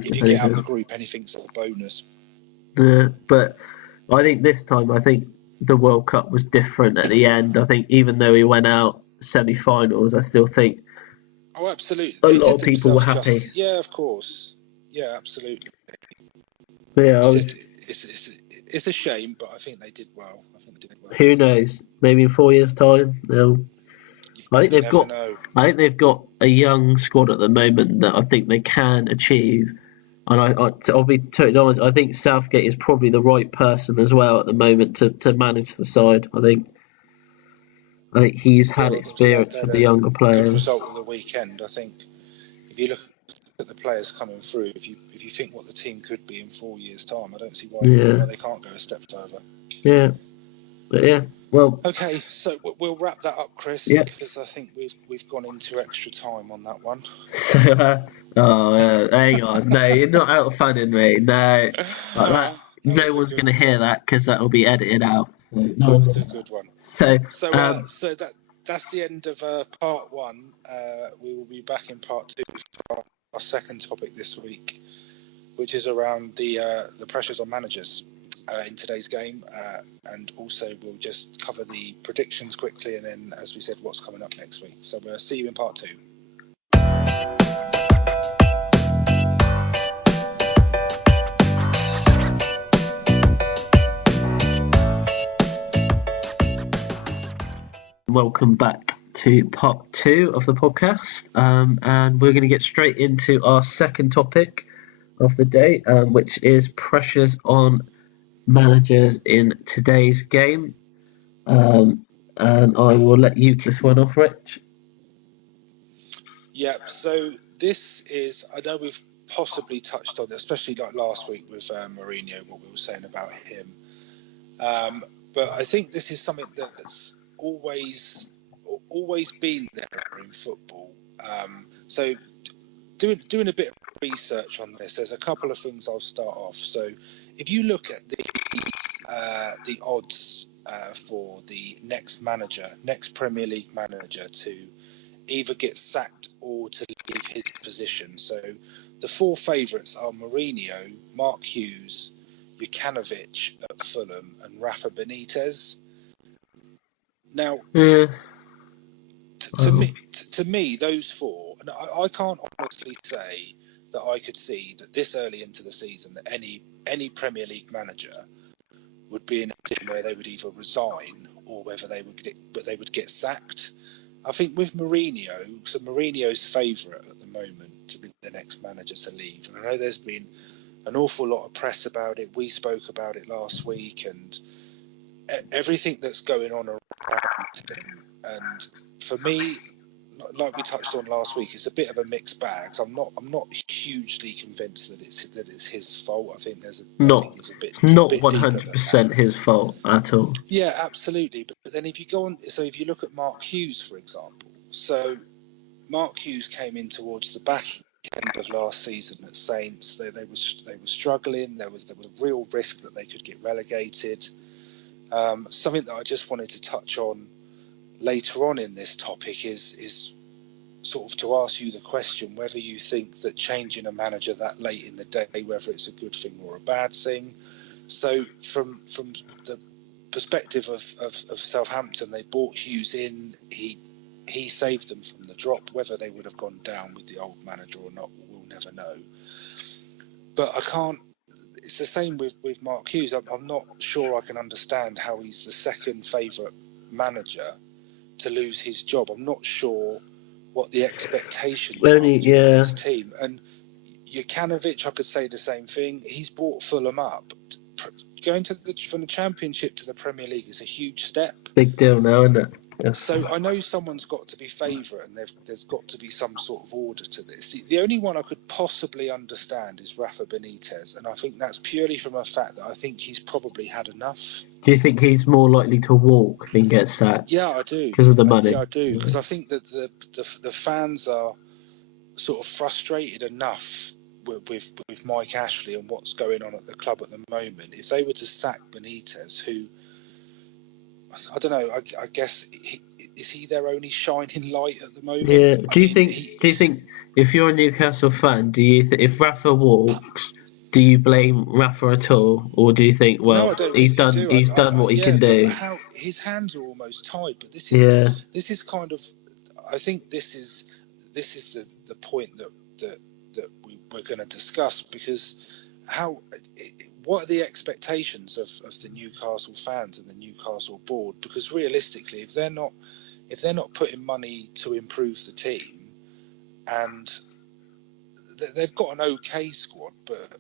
If you get out of the group, anything's a bonus. But I think this time, the World Cup was different at the end. I think even though we went out semi-finals, I still think. Oh, absolutely. A lot of people were happy. Yeah, of course. Yeah, absolutely. Yeah, it's a shame, but I think they did well. Who knows? Maybe in 4 years' time, I think they've got a young squad at the moment that I think they can achieve. And I'll be totally honest. I think Southgate is probably the right person as well at the moment to manage the side. I think he's had experience with the younger players. Good result of the weekend. I think if you look at the players coming through, if you think what the team could be in 4 years' time, I don't see why they can't go a step further. Yeah, but yeah. Well, okay, so we'll wrap that up, Chris, because I think we've gone into extra time on that one. So, hang on, no, you're not outfunning me. No, no one's going to hear that because that will be edited out. So, no, that's a good one. So that's the end of part one. We will be back in part two for our second topic this week, which is around the pressures on managers in today's game, and also we'll just cover the predictions quickly, and then, as we said, what's coming up next week. So we'll see you in part two. Welcome back to part two of the podcast, and we're going to get straight into our second topic of the day, which is pressures on managers in today's game. And I will let you kick this one off, Rich. Yeah, so this is, I know we've possibly touched on it, especially like last week with Mourinho, what we were saying about him. But I think this is something that's always been there in football. So doing a bit of research on this, there's a couple of things I'll start off. So if you look at the odds for the next Premier League manager to either get sacked or to leave his position. So the four favourites are Mourinho, Mark Hughes, Jokanovic at Fulham, and Rafa Benitez. Now, to me, those four, and I can't honestly say that I could see that this early into the season that any Premier League manager would be in a position where they would either resign or whether they would get sacked. I think with Mourinho, so Mourinho's favourite at the moment to be the next manager to leave. And I know there's been an awful lot of press about it. We spoke about it last week, and everything that's going on around him. And for me, like we touched on last week, it's a bit of a mixed bag. So I'm not hugely convinced that it's his fault. I think there's not 100% his fault at all. Yeah, absolutely. But then if you go on, so if you look at Mark Hughes, for example, so Mark Hughes came in towards the back end of last season at Saints. They were struggling. There was a real risk that they could get relegated. Something that I just wanted to touch on later on in this topic is sort of to ask you the question whether you think that changing a manager that late in the day, whether it's a good thing or a bad thing. So from the perspective of Southampton, they brought Hughes in. He saved them from the drop. Whether they would have gone down with the old manager or not, we'll never know. But I can't. It's the same with Mark Hughes. I'm not sure I can understand how he's the second favourite manager to lose his job. I'm not sure what the expectations are of his team. And Jokanovic, I could say the same thing. He's brought Fulham up. Going from the Championship to the Premier League is a huge step. Big deal now, isn't it? Yeah. So I know someone's got to be favourite, and there's got to be some sort of order to this. The only one I could possibly understand is Rafa Benitez, and I think that's purely from a fact that I think he's probably had enough. Do you think he's more likely to walk than get sacked? Yeah, I do. Because of the money? Yeah, I do. Because I think that the fans are sort of frustrated enough with Mike Ashley and what's going on at the club at the moment. If they were to sack Benitez, who, I don't know, I guess, is he their only shining light at the moment? Yeah. Do you think if you're a Newcastle fan, if Rafa walks, do you blame Rafa at all, or do you think, well, No, I don't he's think you done do. he's done what he can do? But how his hands are almost tied. But this Yeah, is kind of, I think this is the point that we're going to discuss, because what are the expectations of the Newcastle fans and the Newcastle board? Because realistically, if they're not putting money to improve the team, and they've got an okay squad, but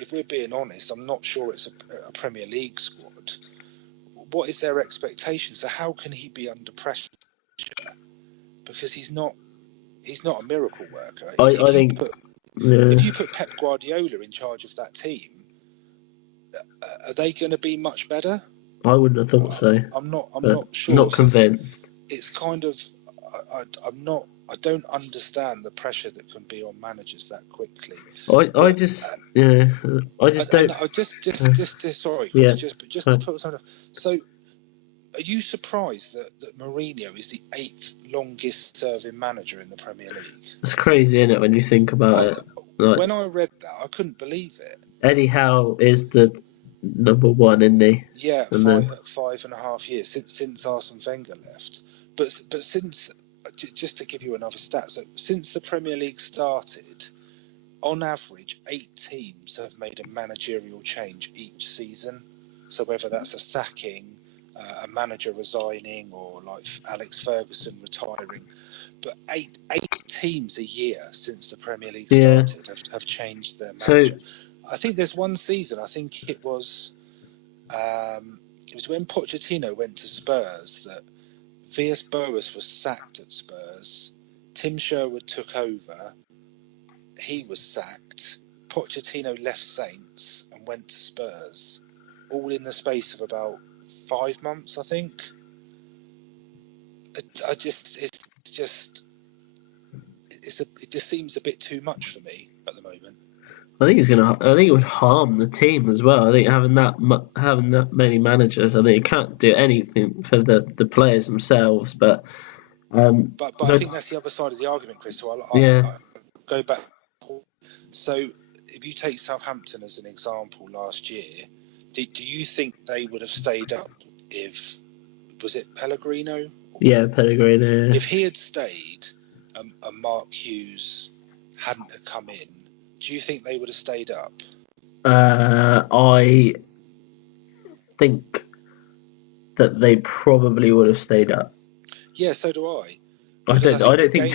if we're being honest, I'm not sure it's a Premier League squad. What is their expectation? So how can he be under pressure? Because he's not a miracle worker. I think. If Yeah, you put Pep Guardiola in charge of that team, are they going to be much better? I wouldn't have thought so. I'm not sure. Not convinced. It's kind of, I don't understand the pressure that can be on managers that quickly. I just don't. Sorry, Yeah. Chris, just to put something. So, are you surprised that Mourinho is the 8th longest serving manager in the Premier League? It's crazy, isn't it, when you think about it? Like, when I read that, I couldn't believe it. Eddie Howe is the number one, isn't he? Yeah, 5.5 years since Arsene Wenger left. But since, just to give you another stat, so since the Premier League started, on average, 8 teams have made a managerial change each season. So whether that's a sacking, a manager resigning, or like Alex Ferguson retiring, but eight teams a year since the Premier League started have changed their manager. So, I think there's one season, I think it was when Pochettino went to Spurs, that Villas-Boas was sacked at Spurs. Tim Sherwood took over. He was sacked. Pochettino left Saints and went to Spurs, all in the space of about 5 months, I think. It just seems a bit too much for me at the moment. I think it would harm the team as well. I think having that many managers, I think it can't do anything for the players themselves. But I think that's the other side of the argument, Chris. So I'll go back. So if you take Southampton as an example, last year, do you think they would have stayed up if, was it Pellegrino? Yeah, Pellegrino. Yeah. If he had stayed and Mark Hughes hadn't have come in, do you think they would have stayed up? I think that they probably would have stayed up. Yeah, so do I. I don't think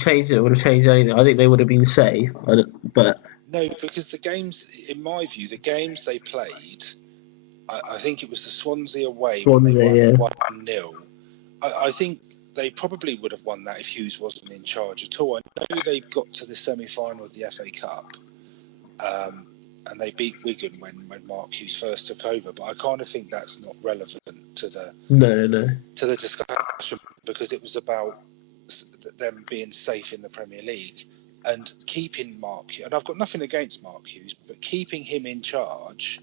changing it would have changed anything. I think they would have been safe. No, because the games, in my view, the games they played, I think it was the Swansea away when they won 1-0. I think they probably would have won that if Hughes wasn't in charge at all. I know they got to the semi-final of the FA Cup, and they beat Wigan when Mark Hughes first took over. But I kind of think that's not relevant to the discussion, because it was about them being safe in the Premier League and keeping Mark Hughes. And I've got nothing against Mark Hughes, but keeping him in charge,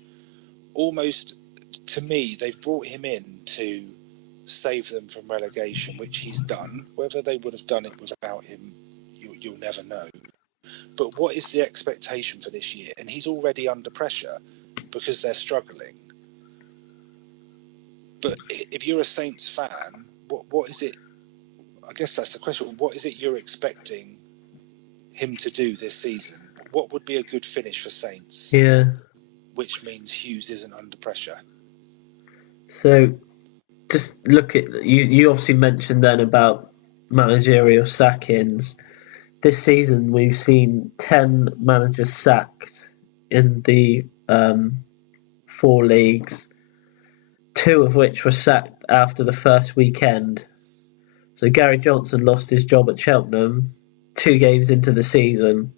almost, to me, they've brought him in to save them from relegation, which he's done. Whether they would have done it without him, you'll never know. But what is the expectation for this year? And he's already under pressure because they're struggling. But if you're a Saints fan, what is it? I guess that's the question. What is it you're expecting him to do this season? What would be a good finish for Saints? Yeah. Which means Hughes isn't under pressure. So, just look at you. Obviously mentioned then about managerial sackings. This season, we've seen 10 managers sacked in the 4 leagues, 2 of which were sacked after the first weekend. So Gary Johnson lost his job at Cheltenham 2 games into the season,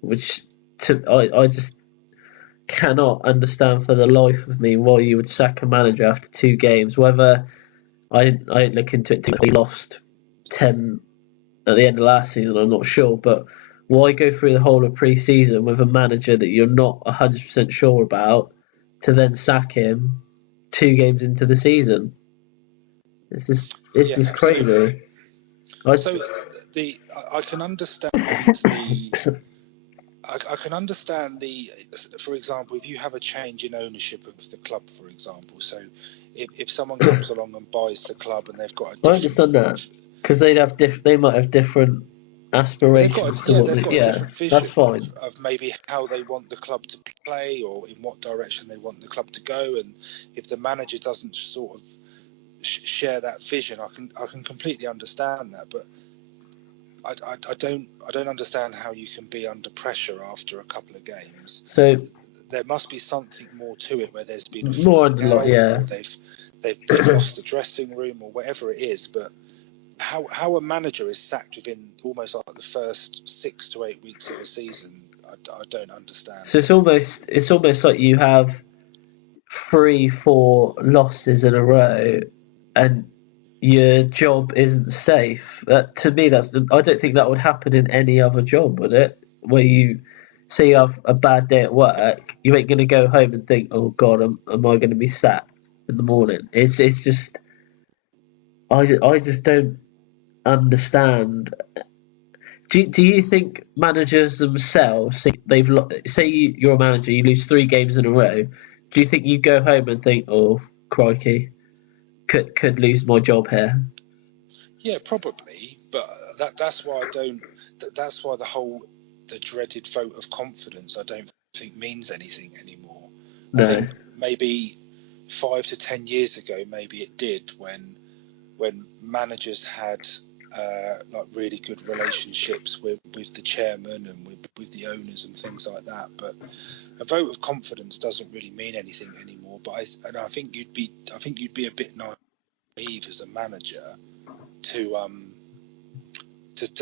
which I just cannot understand for the life of me why you would sack a manager after 2 games. Whether I didn't look into it, he lost 10 at the end of last season, I'm not sure, but why go through the whole of pre-season with a manager that you're not 100% sure about to then sack him 2 games into the season? It's just crazy. I can understand I can understand for example, if you have a change in ownership of the club, for example. So if someone comes along and buys the club and they've got a different... I understand that, because they might have different aspirations to what they've got a different vision. That's fine. Of maybe how they want the club to play or in what direction they want the club to go. And if the manager doesn't sort of share that vision, I can completely understand that. But I don't understand how you can be under pressure after a couple of games. So there must be something more to it, where there's been a more falling out, or they've lost the dressing room or whatever it is. But how a manager is sacked within almost like the first 6 to 8 weeks of a season, I don't understand. So it's almost like you have 3-4 losses in a row, and your job isn't safe. To me, I don't think that would happen in any other job, would it? Where you say you have a bad day at work, you ain't going to go home and think, "Oh God, am I going to be sacked in the morning?" It's just, I just don't understand. Do you think managers themselves think say you're a manager, you lose 3 games in a row? Do you think you go home and think, "Oh crikey, could lose my job here"? Yeah, probably, but that's why I don't. That's why the dreaded vote of confidence, I don't think means anything anymore. No. I think maybe 5 to 10 years ago, maybe it did, when managers had like really good relationships with the chairman and with the owners and things like that. But a vote of confidence doesn't really mean anything anymore. But I think you'd be a bit naive as a manager to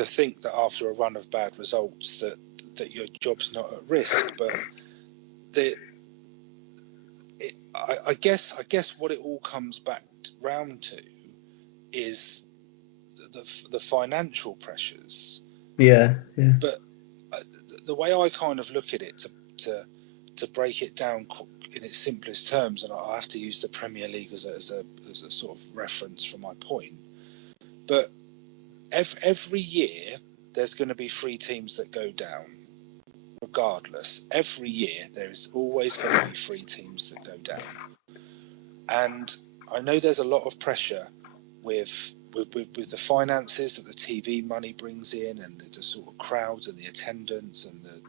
think that after a run of bad results that your job's not at risk. But I guess what it all comes back round to is the financial pressures. Yeah. But the way I kind of look at it, to break it down in its simplest terms, and I have to use the Premier League as a sort of reference for my point, but every year there's going to be 3 teams that go down, regardless. Every year there is always going to be 3 teams that go down, and I know there's a lot of pressure with the finances that the TV money brings in, and the sort of crowds and the attendance and the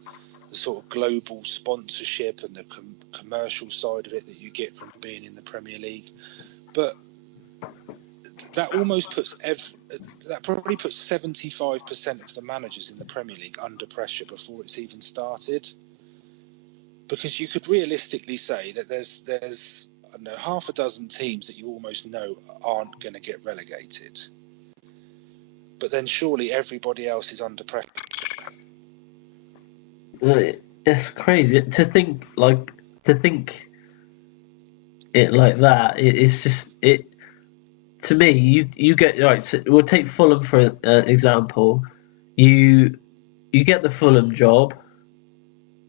sort of global sponsorship and the commercial side of it that you get from being in the Premier League. But that almost probably puts 75% of the managers in the Premier League under pressure before it's even started. Because you could realistically say that there's I don't know, half a dozen teams that you almost know aren't going to get relegated. But then surely everybody else is under pressure. It's crazy to think it like that. It's just it. To me, you get right. So we'll take Fulham for example. You get the Fulham job,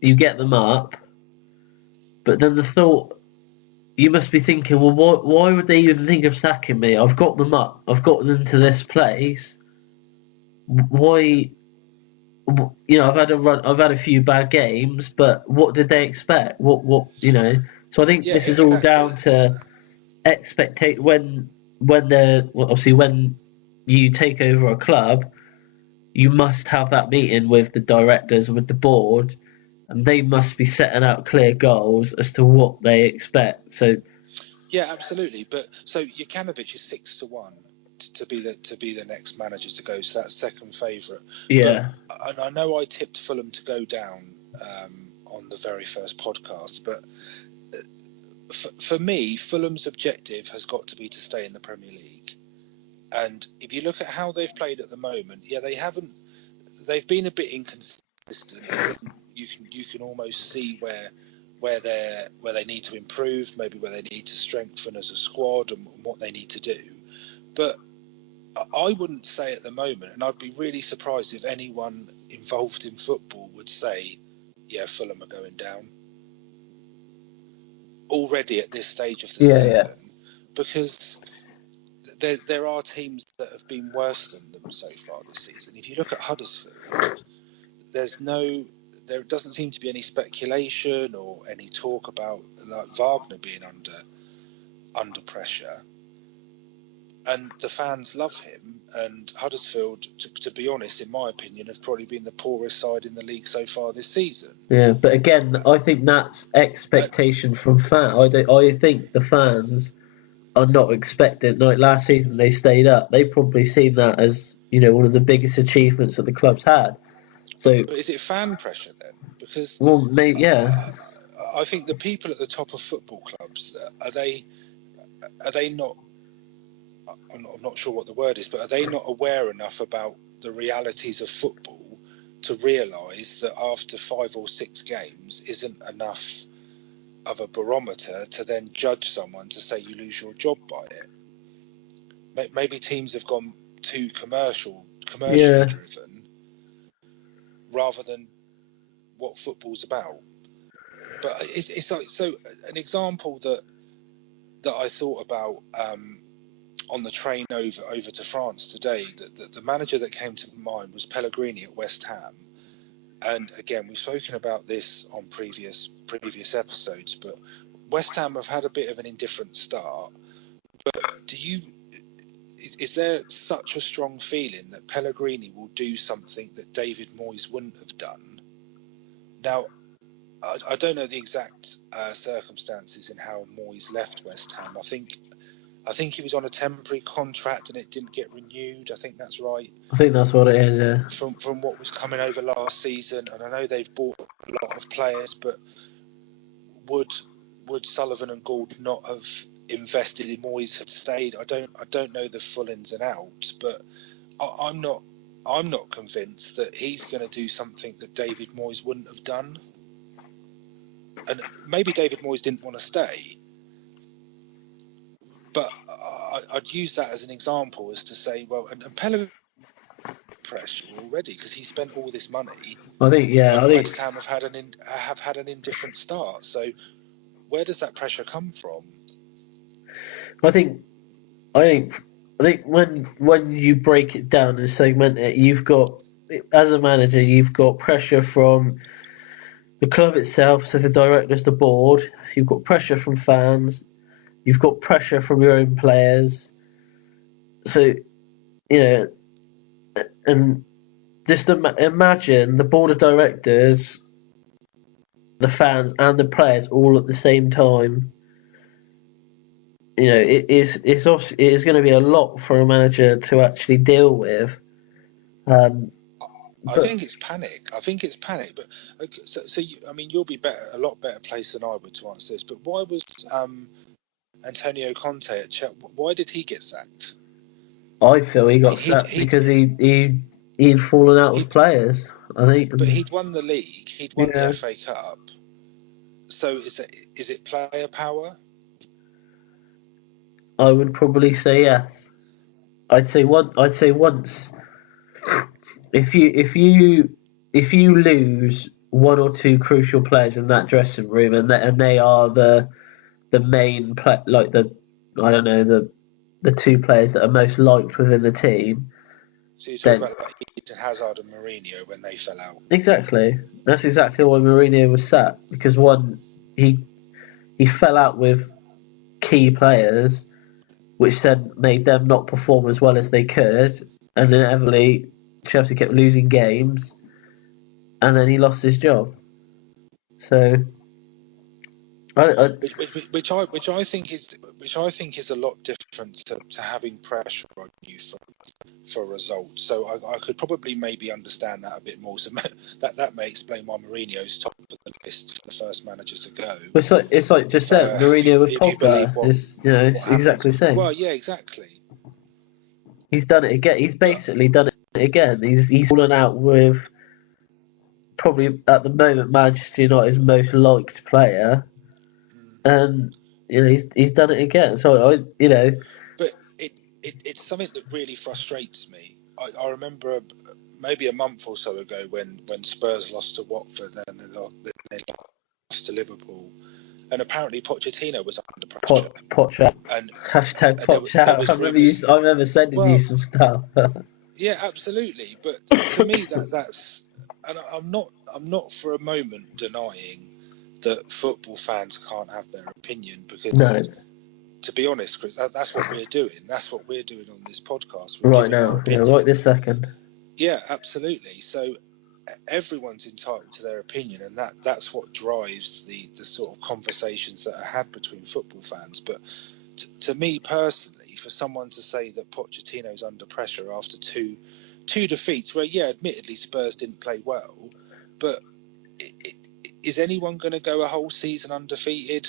you get them up, but then the thought, you must be thinking, well, why would they even think of sacking me? I've got them up, I've got them to this place. Why? I've had a few bad games, but what did they expect? What So I think this is all down to when obviously when you take over a club, you must have that meeting with the directors, with the board, and they must be setting out clear goals as to what they expect. So yeah, absolutely. But so Jokanovic is 6-1 to be the next manager to go. So that's second favourite. Yeah. But I know I tipped Fulham to go down on the very first podcast, but for me, Fulham's objective has got to be to stay in the Premier League. And if you look at how they've played at the moment, they've been a bit inconsistent. You can almost see where they need to improve, maybe where they need to strengthen as a squad and what they need to do. But I wouldn't say at the moment, and I'd be really surprised if anyone involved in football would say, yeah, Fulham are going down already at this stage of the season, because there are teams that have been worse than them so far this season. If you look at Huddersfield, there's no there doesn't seem to be any speculation or any talk about like Wagner being under pressure. And the fans love him. And Huddersfield, to be honest, in my opinion, have probably been the poorest side in the league so far this season. Yeah, but again, I think that's expectation from fans. I think the fans are not expecting. Like last season, they stayed up. They probably seen that as one of the biggest achievements that the club's had. So, but is it fan pressure then? Because I think the people at the top of football clubs are they not? I'm not sure what the word is, but are they not aware enough about the realities of football to realise that after 5 or 6 games isn't enough of a barometer to then judge someone to say you lose your job by it? Maybe teams have gone too commercially driven rather than what football's about. But it's like, so an example that I thought about on the train over to France today, that the manager that came to mind was Pellegrini at West Ham. And again, we've spoken about this on previous episodes, but West Ham have had a bit of an indifferent start. But is there such a strong feeling that Pellegrini will do something that David Moyes wouldn't have done? Now, I don't know the exact circumstances in how Moyes left West Ham. I think he was on a temporary contract and it didn't get renewed. I think that's right. I think that's what it is, yeah. From what was coming over last season, and I know they've bought a lot of players, but would Sullivan and Gould not have invested in Moyes had stayed? I don't know the full ins and outs, but I'm not convinced that he's going to do something that David Moyes wouldn't have done. And maybe David Moyes didn't want to stay, but I'd use that as an example as to say, well, and Pellegrini pressure already because he spent all this money. I think West Ham have had an indifferent start. So where does that pressure come from? I think when you break it down and segment it, you've got, as a manager, you've got pressure from the club itself, so the directors, the board. You've got pressure from fans. You've got pressure from your own players. So, and just imagine the board of directors, the fans, and the players all at the same time. It is going to be a lot for a manager to actually deal with. I think it's panic. But you'll be a lot better placed than I would to answer this. But why was Antonio Conte at Chelsea? Why did he get sacked? I feel he got sacked because he'd fallen out with players, I think. But he'd won the league. He'd won the FA Cup. So is it player power? I would probably say yes. I'd say once. If you lose one or two crucial players in that dressing room, and they are the main like the two players that are most liked within the team. So you're talking about like Hazard and Mourinho when they fell out. Exactly. That's exactly why Mourinho was sacked, because one, he fell out with key players, which then made them not perform as well as they could, and inevitably Chelsea kept losing games, and then he lost his job. So, which I think is a lot different to having pressure on you for results. So I could probably maybe understand that a bit more. So that may explain why Mourinho's top of the list for the first manager to go. It's like just said, Mourinho with Pogba. It's exactly the same. Well, yeah, exactly. He's done it again. He's basically done it again. He's fallen out with probably at the moment Manchester United's most liked player, and he's done it again. So But it's something that really frustrates me. I remember maybe a month or so ago when Spurs lost to Watford and then they lost to Liverpool, and apparently Pochettino was under pressure. Poch and hashtag Poch out. I remember sending you some stuff. Yeah, absolutely. But to me, that's and I'm not for a moment denying that football fans can't have their opinion, because to be honest, Chris, that's what we're doing. That's what we're doing on this podcast. We're right now, right this second. Yeah, absolutely. So everyone's entitled to their opinion, and that's what drives the sort of conversations that are had between football fans. But to me personally, for someone to say that Pochettino's under pressure after two defeats, where admittedly Spurs didn't play well, but is anyone going to go a whole season undefeated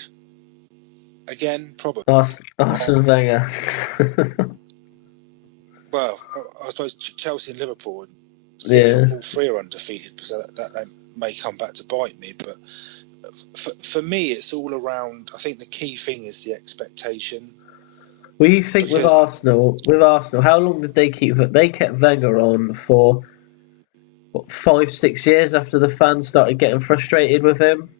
again? Probably. Arsene Wenger. Well, I suppose Chelsea and Liverpool, all three are undefeated, so that may come back to bite me. But for me, it's all around. I think the key thing is the expectation. Well, you think with Arsenal, how long did they keep it? They kept Wenger on for 5-6 years after the fans started getting frustrated with him.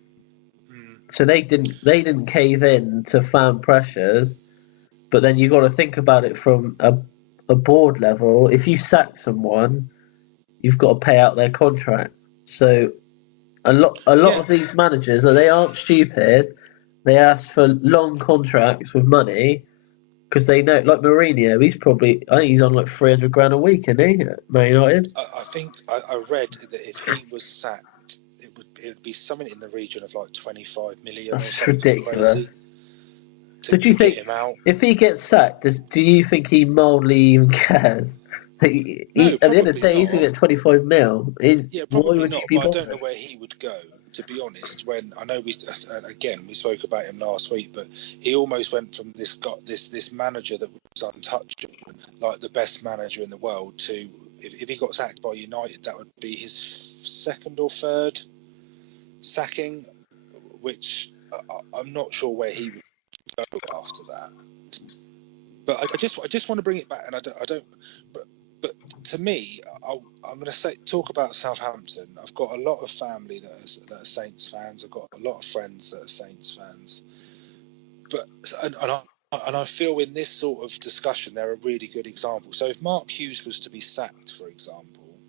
So they didn't cave in to fan pressures. But then you got to think about it from a board level. If you sack someone, you've got to pay out their contract. So a lot of these managers, they aren't stupid. They ask for long contracts with money because they know, like Mourinho, I think he's on like 300 grand a week, isn't he, at Man United? I think I read that if he was sacked, it would be something in the region of like 25 million. That's or something ridiculous. Crazy. So do you think if he gets sacked, do you think he mildly even cares? No, at the end of the day, he's going to get 25 mil. Probably not. But I don't know where he would go, to be honest. When I know we spoke about him last week, but he almost went from this manager that was untouchable, like the best manager in the world, to if he got sacked by United, that would be his second or third sacking, which I'm not sure where he would go after that. But I just want to bring it back, and I don't. But to me, I'm going to talk about Southampton. I've got a lot of family that are Saints fans. I've got a lot of friends that are Saints fans. But and I feel in this sort of discussion, they're a really good example. So if Mark Hughes was to be sacked, for example,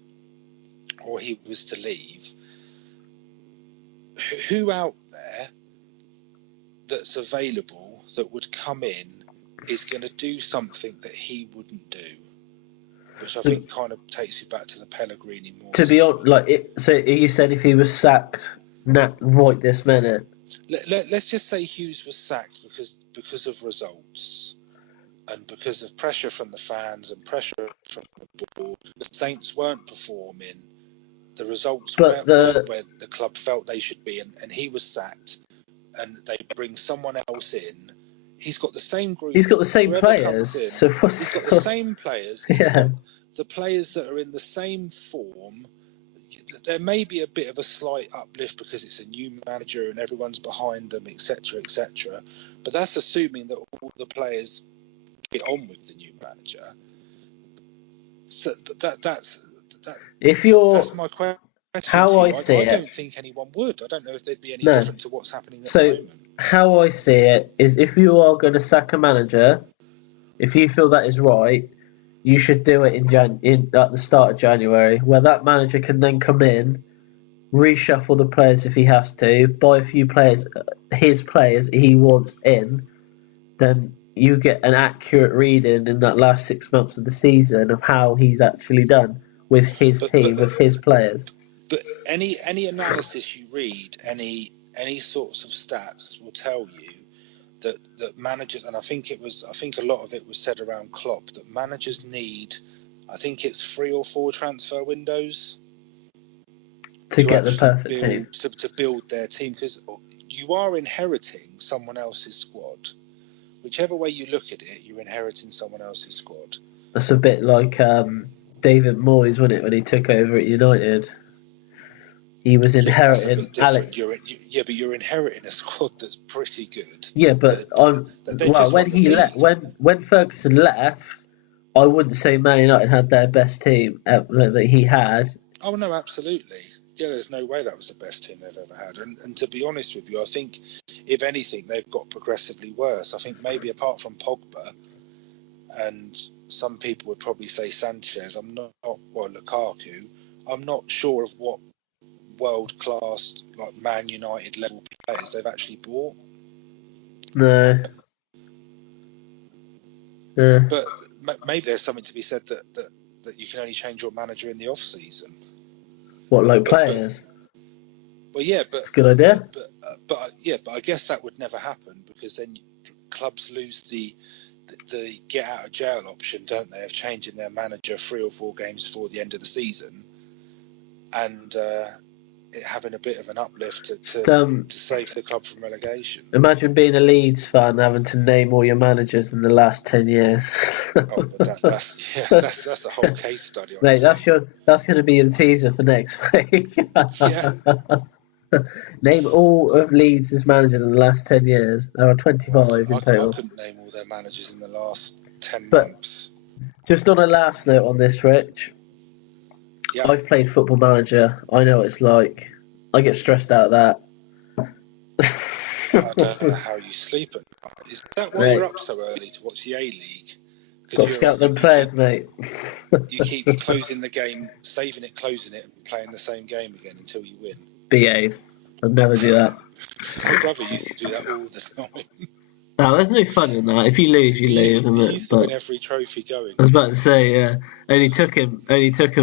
or he was to leave, who out there that's available that would come in is going to do something that he wouldn't do? Which I think kind of takes you back to the Pellegrini more. To be honest, so you said if he was sacked right this minute. Let's just say Hughes was sacked because of results and because of pressure from the fans and pressure from the board. The Saints weren't performing. The results weren't where the club felt they should be, and he was sacked. And they bring someone else in. He's got the same group. He's got the same players. He's got the same players. He's got the players that are in the same form. There may be a bit of a slight uplift because it's a new manager and everyone's behind them, etc., etc. But that's assuming that all the players get on with the new manager. So that's my question. How I see it, I don't think anyone would. I don't know if there'd be any different to what's happening at the moment. How I see it is, if you are going to sack a manager, if you feel that is right, you should do it at the start of January, where that manager can then come in, reshuffle the players if he has to, buy a few players, his players he wants in, then you get an accurate reading in that last 6 months of the season of how he's actually done with his team, with his players. But any analysis you read, any sorts of stats will tell you that managers, and I think a lot of it was said around Klopp, that managers need, I think it's 3 or 4 transfer windows to get the perfect team, to build their team, because you are inheriting someone else's squad. Whichever way you look at it, you're inheriting someone else's squad. That's a bit like David Moyes, wasn't it, when he took over at United? He was inheriting Alex. But you're inheriting a squad that's pretty good. Yeah, but when Ferguson left, I wouldn't say Man United had their best team that he had. Oh no, absolutely. Yeah, there's no way that was the best team they've ever had. And to be honest with you, I think if anything, they've got progressively worse. I think maybe apart from Pogba, and some people would probably say Sanchez, Lukaku, I'm not sure of what world class like Man United level players they've actually bought. No. Yeah. But maybe there's something to be said that you can only change your manager in the off season. What, like players? Well, yeah, but it's a good idea. But I guess that would never happen because then clubs lose the get out of jail option, don't they, of changing their manager 3 or 4 games before the end of the season, and it having a bit of an uplift to save the club from relegation. Imagine being a Leeds fan having to name all your managers in the last 10 years. That's a whole case study. Honestly. Mate, that's going to be the teaser for next week. Yeah. Name all of Leeds' managers in the last 10 years. There are 25 in total. I couldn't name all their managers in the last 10 months. Just on a last note on this, Rich. Yeah. I've played Football Manager. I know what it's like. I get stressed out of that. I don't know how you sleep at night. Is that why you're up so early to watch the A-League? Got to scout them players, mate. You keep closing the game, saving it, closing it, and playing the same game again until you win. Behave. I'd never do that. My brother used to do that all the time. No, there's no fun in that. If you lose, you lose, isn't it? He used to win every trophy going. I was about to say, yeah. Only took him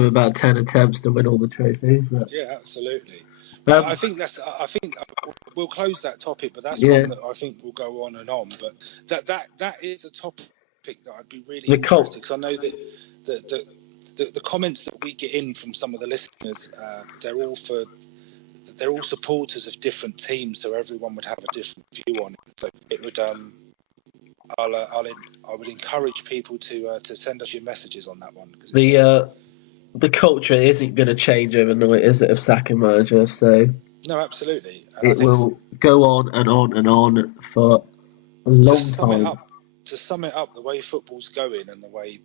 about 10 attempts to win all the trophies. But... Yeah, absolutely. I think we'll close that topic, but that's one that I think will go on and on. But that is a topic that I'd be really interested, because I know that the comments that we get in from some of the listeners, they're all supporters of different teams, so everyone would have a different view on it. So it would I would encourage people to send us your messages on that one. The culture isn't going to change overnight, is it, of sacking managers? So no, absolutely. And it will go on and on and on for a long time. To sum it up, the way football's going and the way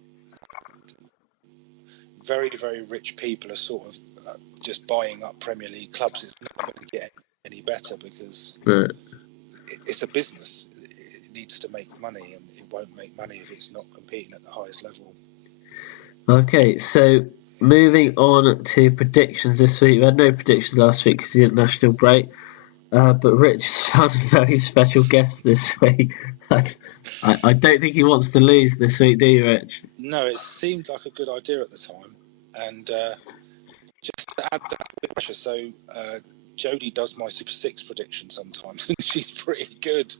very, very rich people are sort of just buying up Premier League clubs, it's not going to get any better, because it's a business. It needs to make money, and it won't make money if it's not competing at the highest level. Okay, so moving on to predictions this week. We had no predictions last week because of the international break. But Rich found a very special guest this week. I don't think he wants to lose this week, do you, Rich? No, it seemed like a good idea at the time. And just to add that bit of pressure, so Jodie does my Super 6 prediction sometimes, and she's pretty good.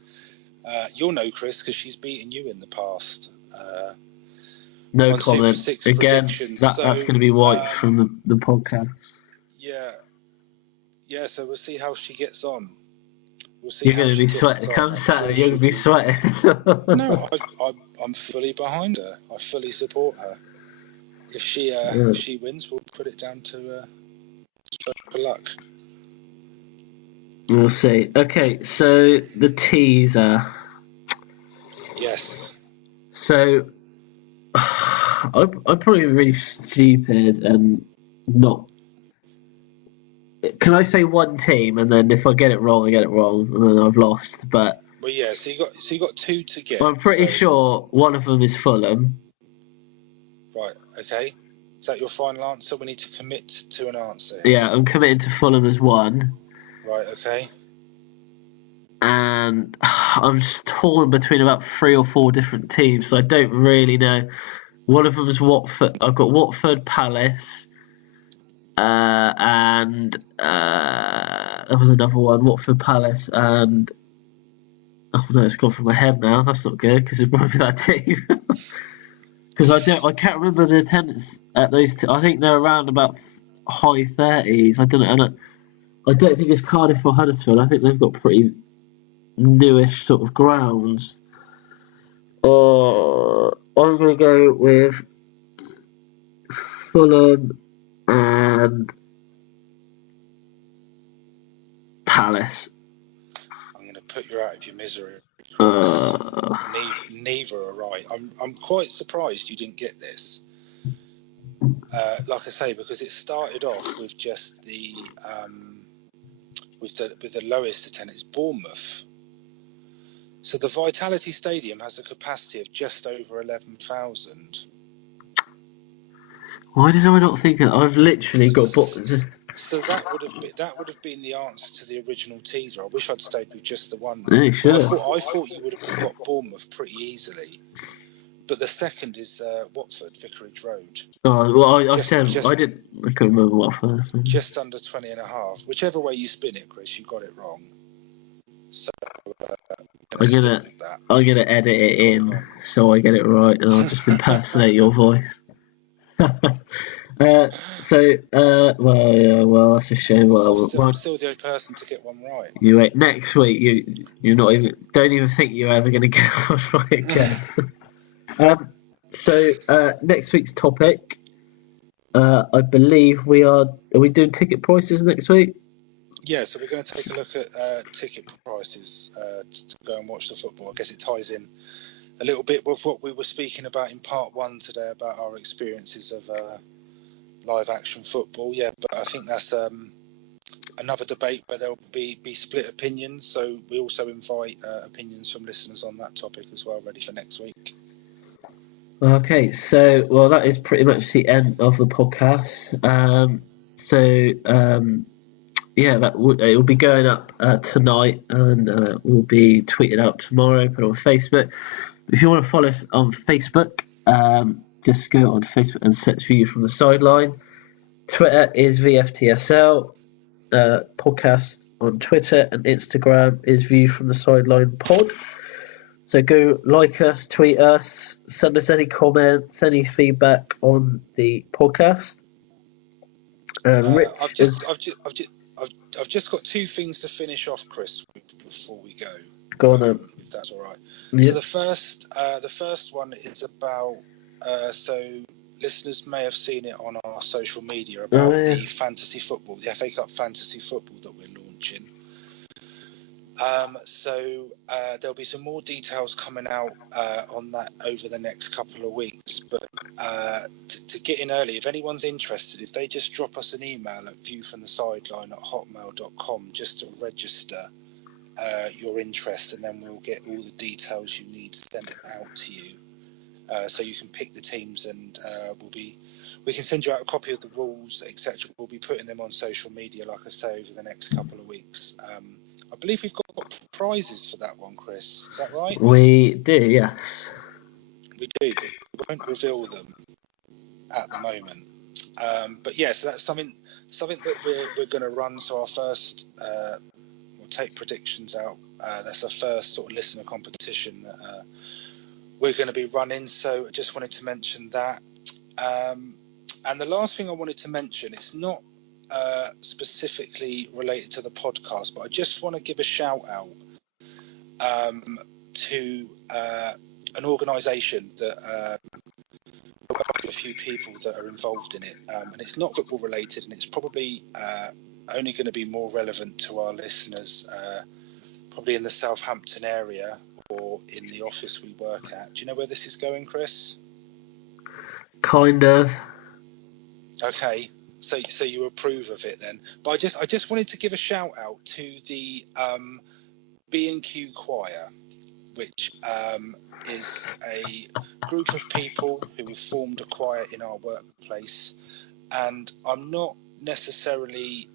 You'll know, Chris, because she's beaten you in the past. No comment. Again, that's going to be wiped from the podcast. Yeah, so we'll see how she gets on. We'll see. You're going to be sweating. Come Saturday, you're going to be sweating. No, I'm fully behind her. I fully support her. If she wins, we'll put it down to for luck. We'll see. Okay, so the teaser. Yes. So I'm probably really stupid and not. Can I say one team, and then if I get it wrong, I get it wrong, and then I've lost? But well, yeah. So you got 2 to get. Well, I'm pretty sure one of them is Fulham. Right. Okay. Is that your final answer? We need to commit to an answer. Yeah, I'm committing to Fulham as one. Right. Okay. And I'm just torn between about 3 or 4 different teams, so I don't really know. One of them is Watford. I've got Watford, Palace, and there was another one, Watford, Palace, and oh no, it's gone from my head now. That's not good because it might be that team. Because I can't remember the attendance at those two. I think they're around about high 30s. I don't know. And I don't think it's Cardiff or Huddersfield. I think they've got pretty newish sort of grounds. I'm going to go with Fulham and Palace. I'm going to put you out of your misery. Neither are right. I'm quite surprised you didn't get this. Like I say, because it started off with just the with the lowest attendance, Bournemouth. So the Vitality Stadium has a capacity of just over 11,000. Why did I not think of? I've literally got So that would have been the answer to the original teaser. I wish I'd stayed with just the one. Yeah, sure. I thought you would have got Bournemouth pretty easily, but the second is Watford, Vicarage Road. Oh well, I couldn't remember what first. Just under 20.5. Whichever way you spin it, Chris, you got it wrong. So I'm gonna edit it in so I get it right, and I'll just impersonate your voice. Well, that's a shame. I'm still the only person to get one right. You wait. Next week, don't even think you're ever going to get one right again. So next week's topic, I believe are we doing ticket prices next week? Yeah, so we're going to take a look at ticket prices to go and watch the football. I guess it ties in a little bit with what we were speaking about in part one today about our experiences of live action football. Yeah, but I think that's another debate where there will be split opinions. So we also invite opinions from listeners on that topic as well, ready for next week. Okay, so that is pretty much the end of the podcast. It will be going up tonight, and will be tweeted out tomorrow, put on Facebook. If you want to follow us on Facebook, just go on Facebook and search View from the Sideline. Twitter is VFTSL. Podcast on Twitter and Instagram is View from the Sideline Pod. So go like us, tweet us, send us any comments, any feedback on the podcast. I've just got two things to finish off, Chris, before we go. Go on then. If that's all right. Yeah. So the first one is about so listeners may have seen it on our social media about the fantasy football, the FA Cup fantasy football that we're launching. There'll be some more details coming out on that over the next couple of weeks. But to get in early, if anyone's interested, if they just drop us an email at viewfromthesideline@hotmail.com just to register your interest, and then we'll get all the details you need sent out to you. So you can pick the teams, and we can send you out a copy of the rules, etc. We'll be putting them on social media, like I say, over the next couple of weeks. I believe we've got prizes for that one, Chris. Is that right? We do, yes. We do, but we won't reveal them at the moment. But yeah, so that's something that we're going to run. So our first, we'll take predictions out. That's our first sort of listener competition that we're going to be running. So I just wanted to mention that. And the last thing I wanted to mention, it's not specifically related to the podcast, but I just want to give a shout out to an organisation that a few people that are involved in it, and it's not football related, and it's probably only going to be more relevant to our listeners, probably in the Southampton area or in the office we work at. Do you know where this is going, Chris? Kind of. Okay, so you approve of it then. But I just wanted to give a shout out to the B&Q Choir, which is a group of people who have formed a choir in our workplace. And I'm not necessarily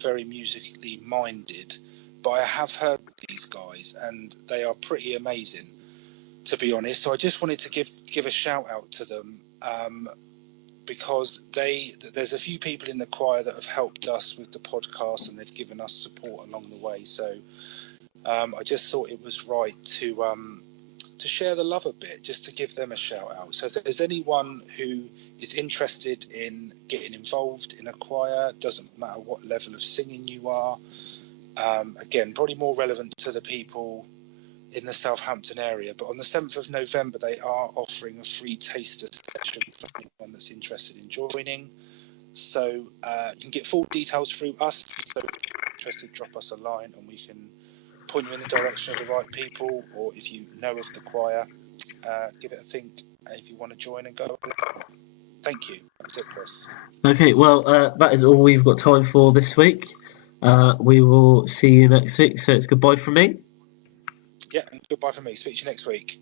very musically minded, but I have heard these guys, and they are pretty amazing, to be honest. So I just wanted to give a shout out to them, because there's a few people in the choir that have helped us with the podcast, and they've given us support along the way. So I just thought it was right to share the love a bit, just to give them a shout out. So if there's anyone who is interested in getting involved in a choir, doesn't matter what level of singing you are, again, probably more relevant to the people in the Southampton area, but on the 7th of November they are offering a free taster session for anyone that's interested in joining. So you can get full details through us. So if you're interested, drop us a line and we can point you in the direction of the right people, or if you know of the choir, give it a think if you want to join and go. Thank you. That's it, Chris. Okay, well, that is all we've got time for this week. We will see you next week, so it's goodbye from me. Yeah, and goodbye from me. Speak to you next week.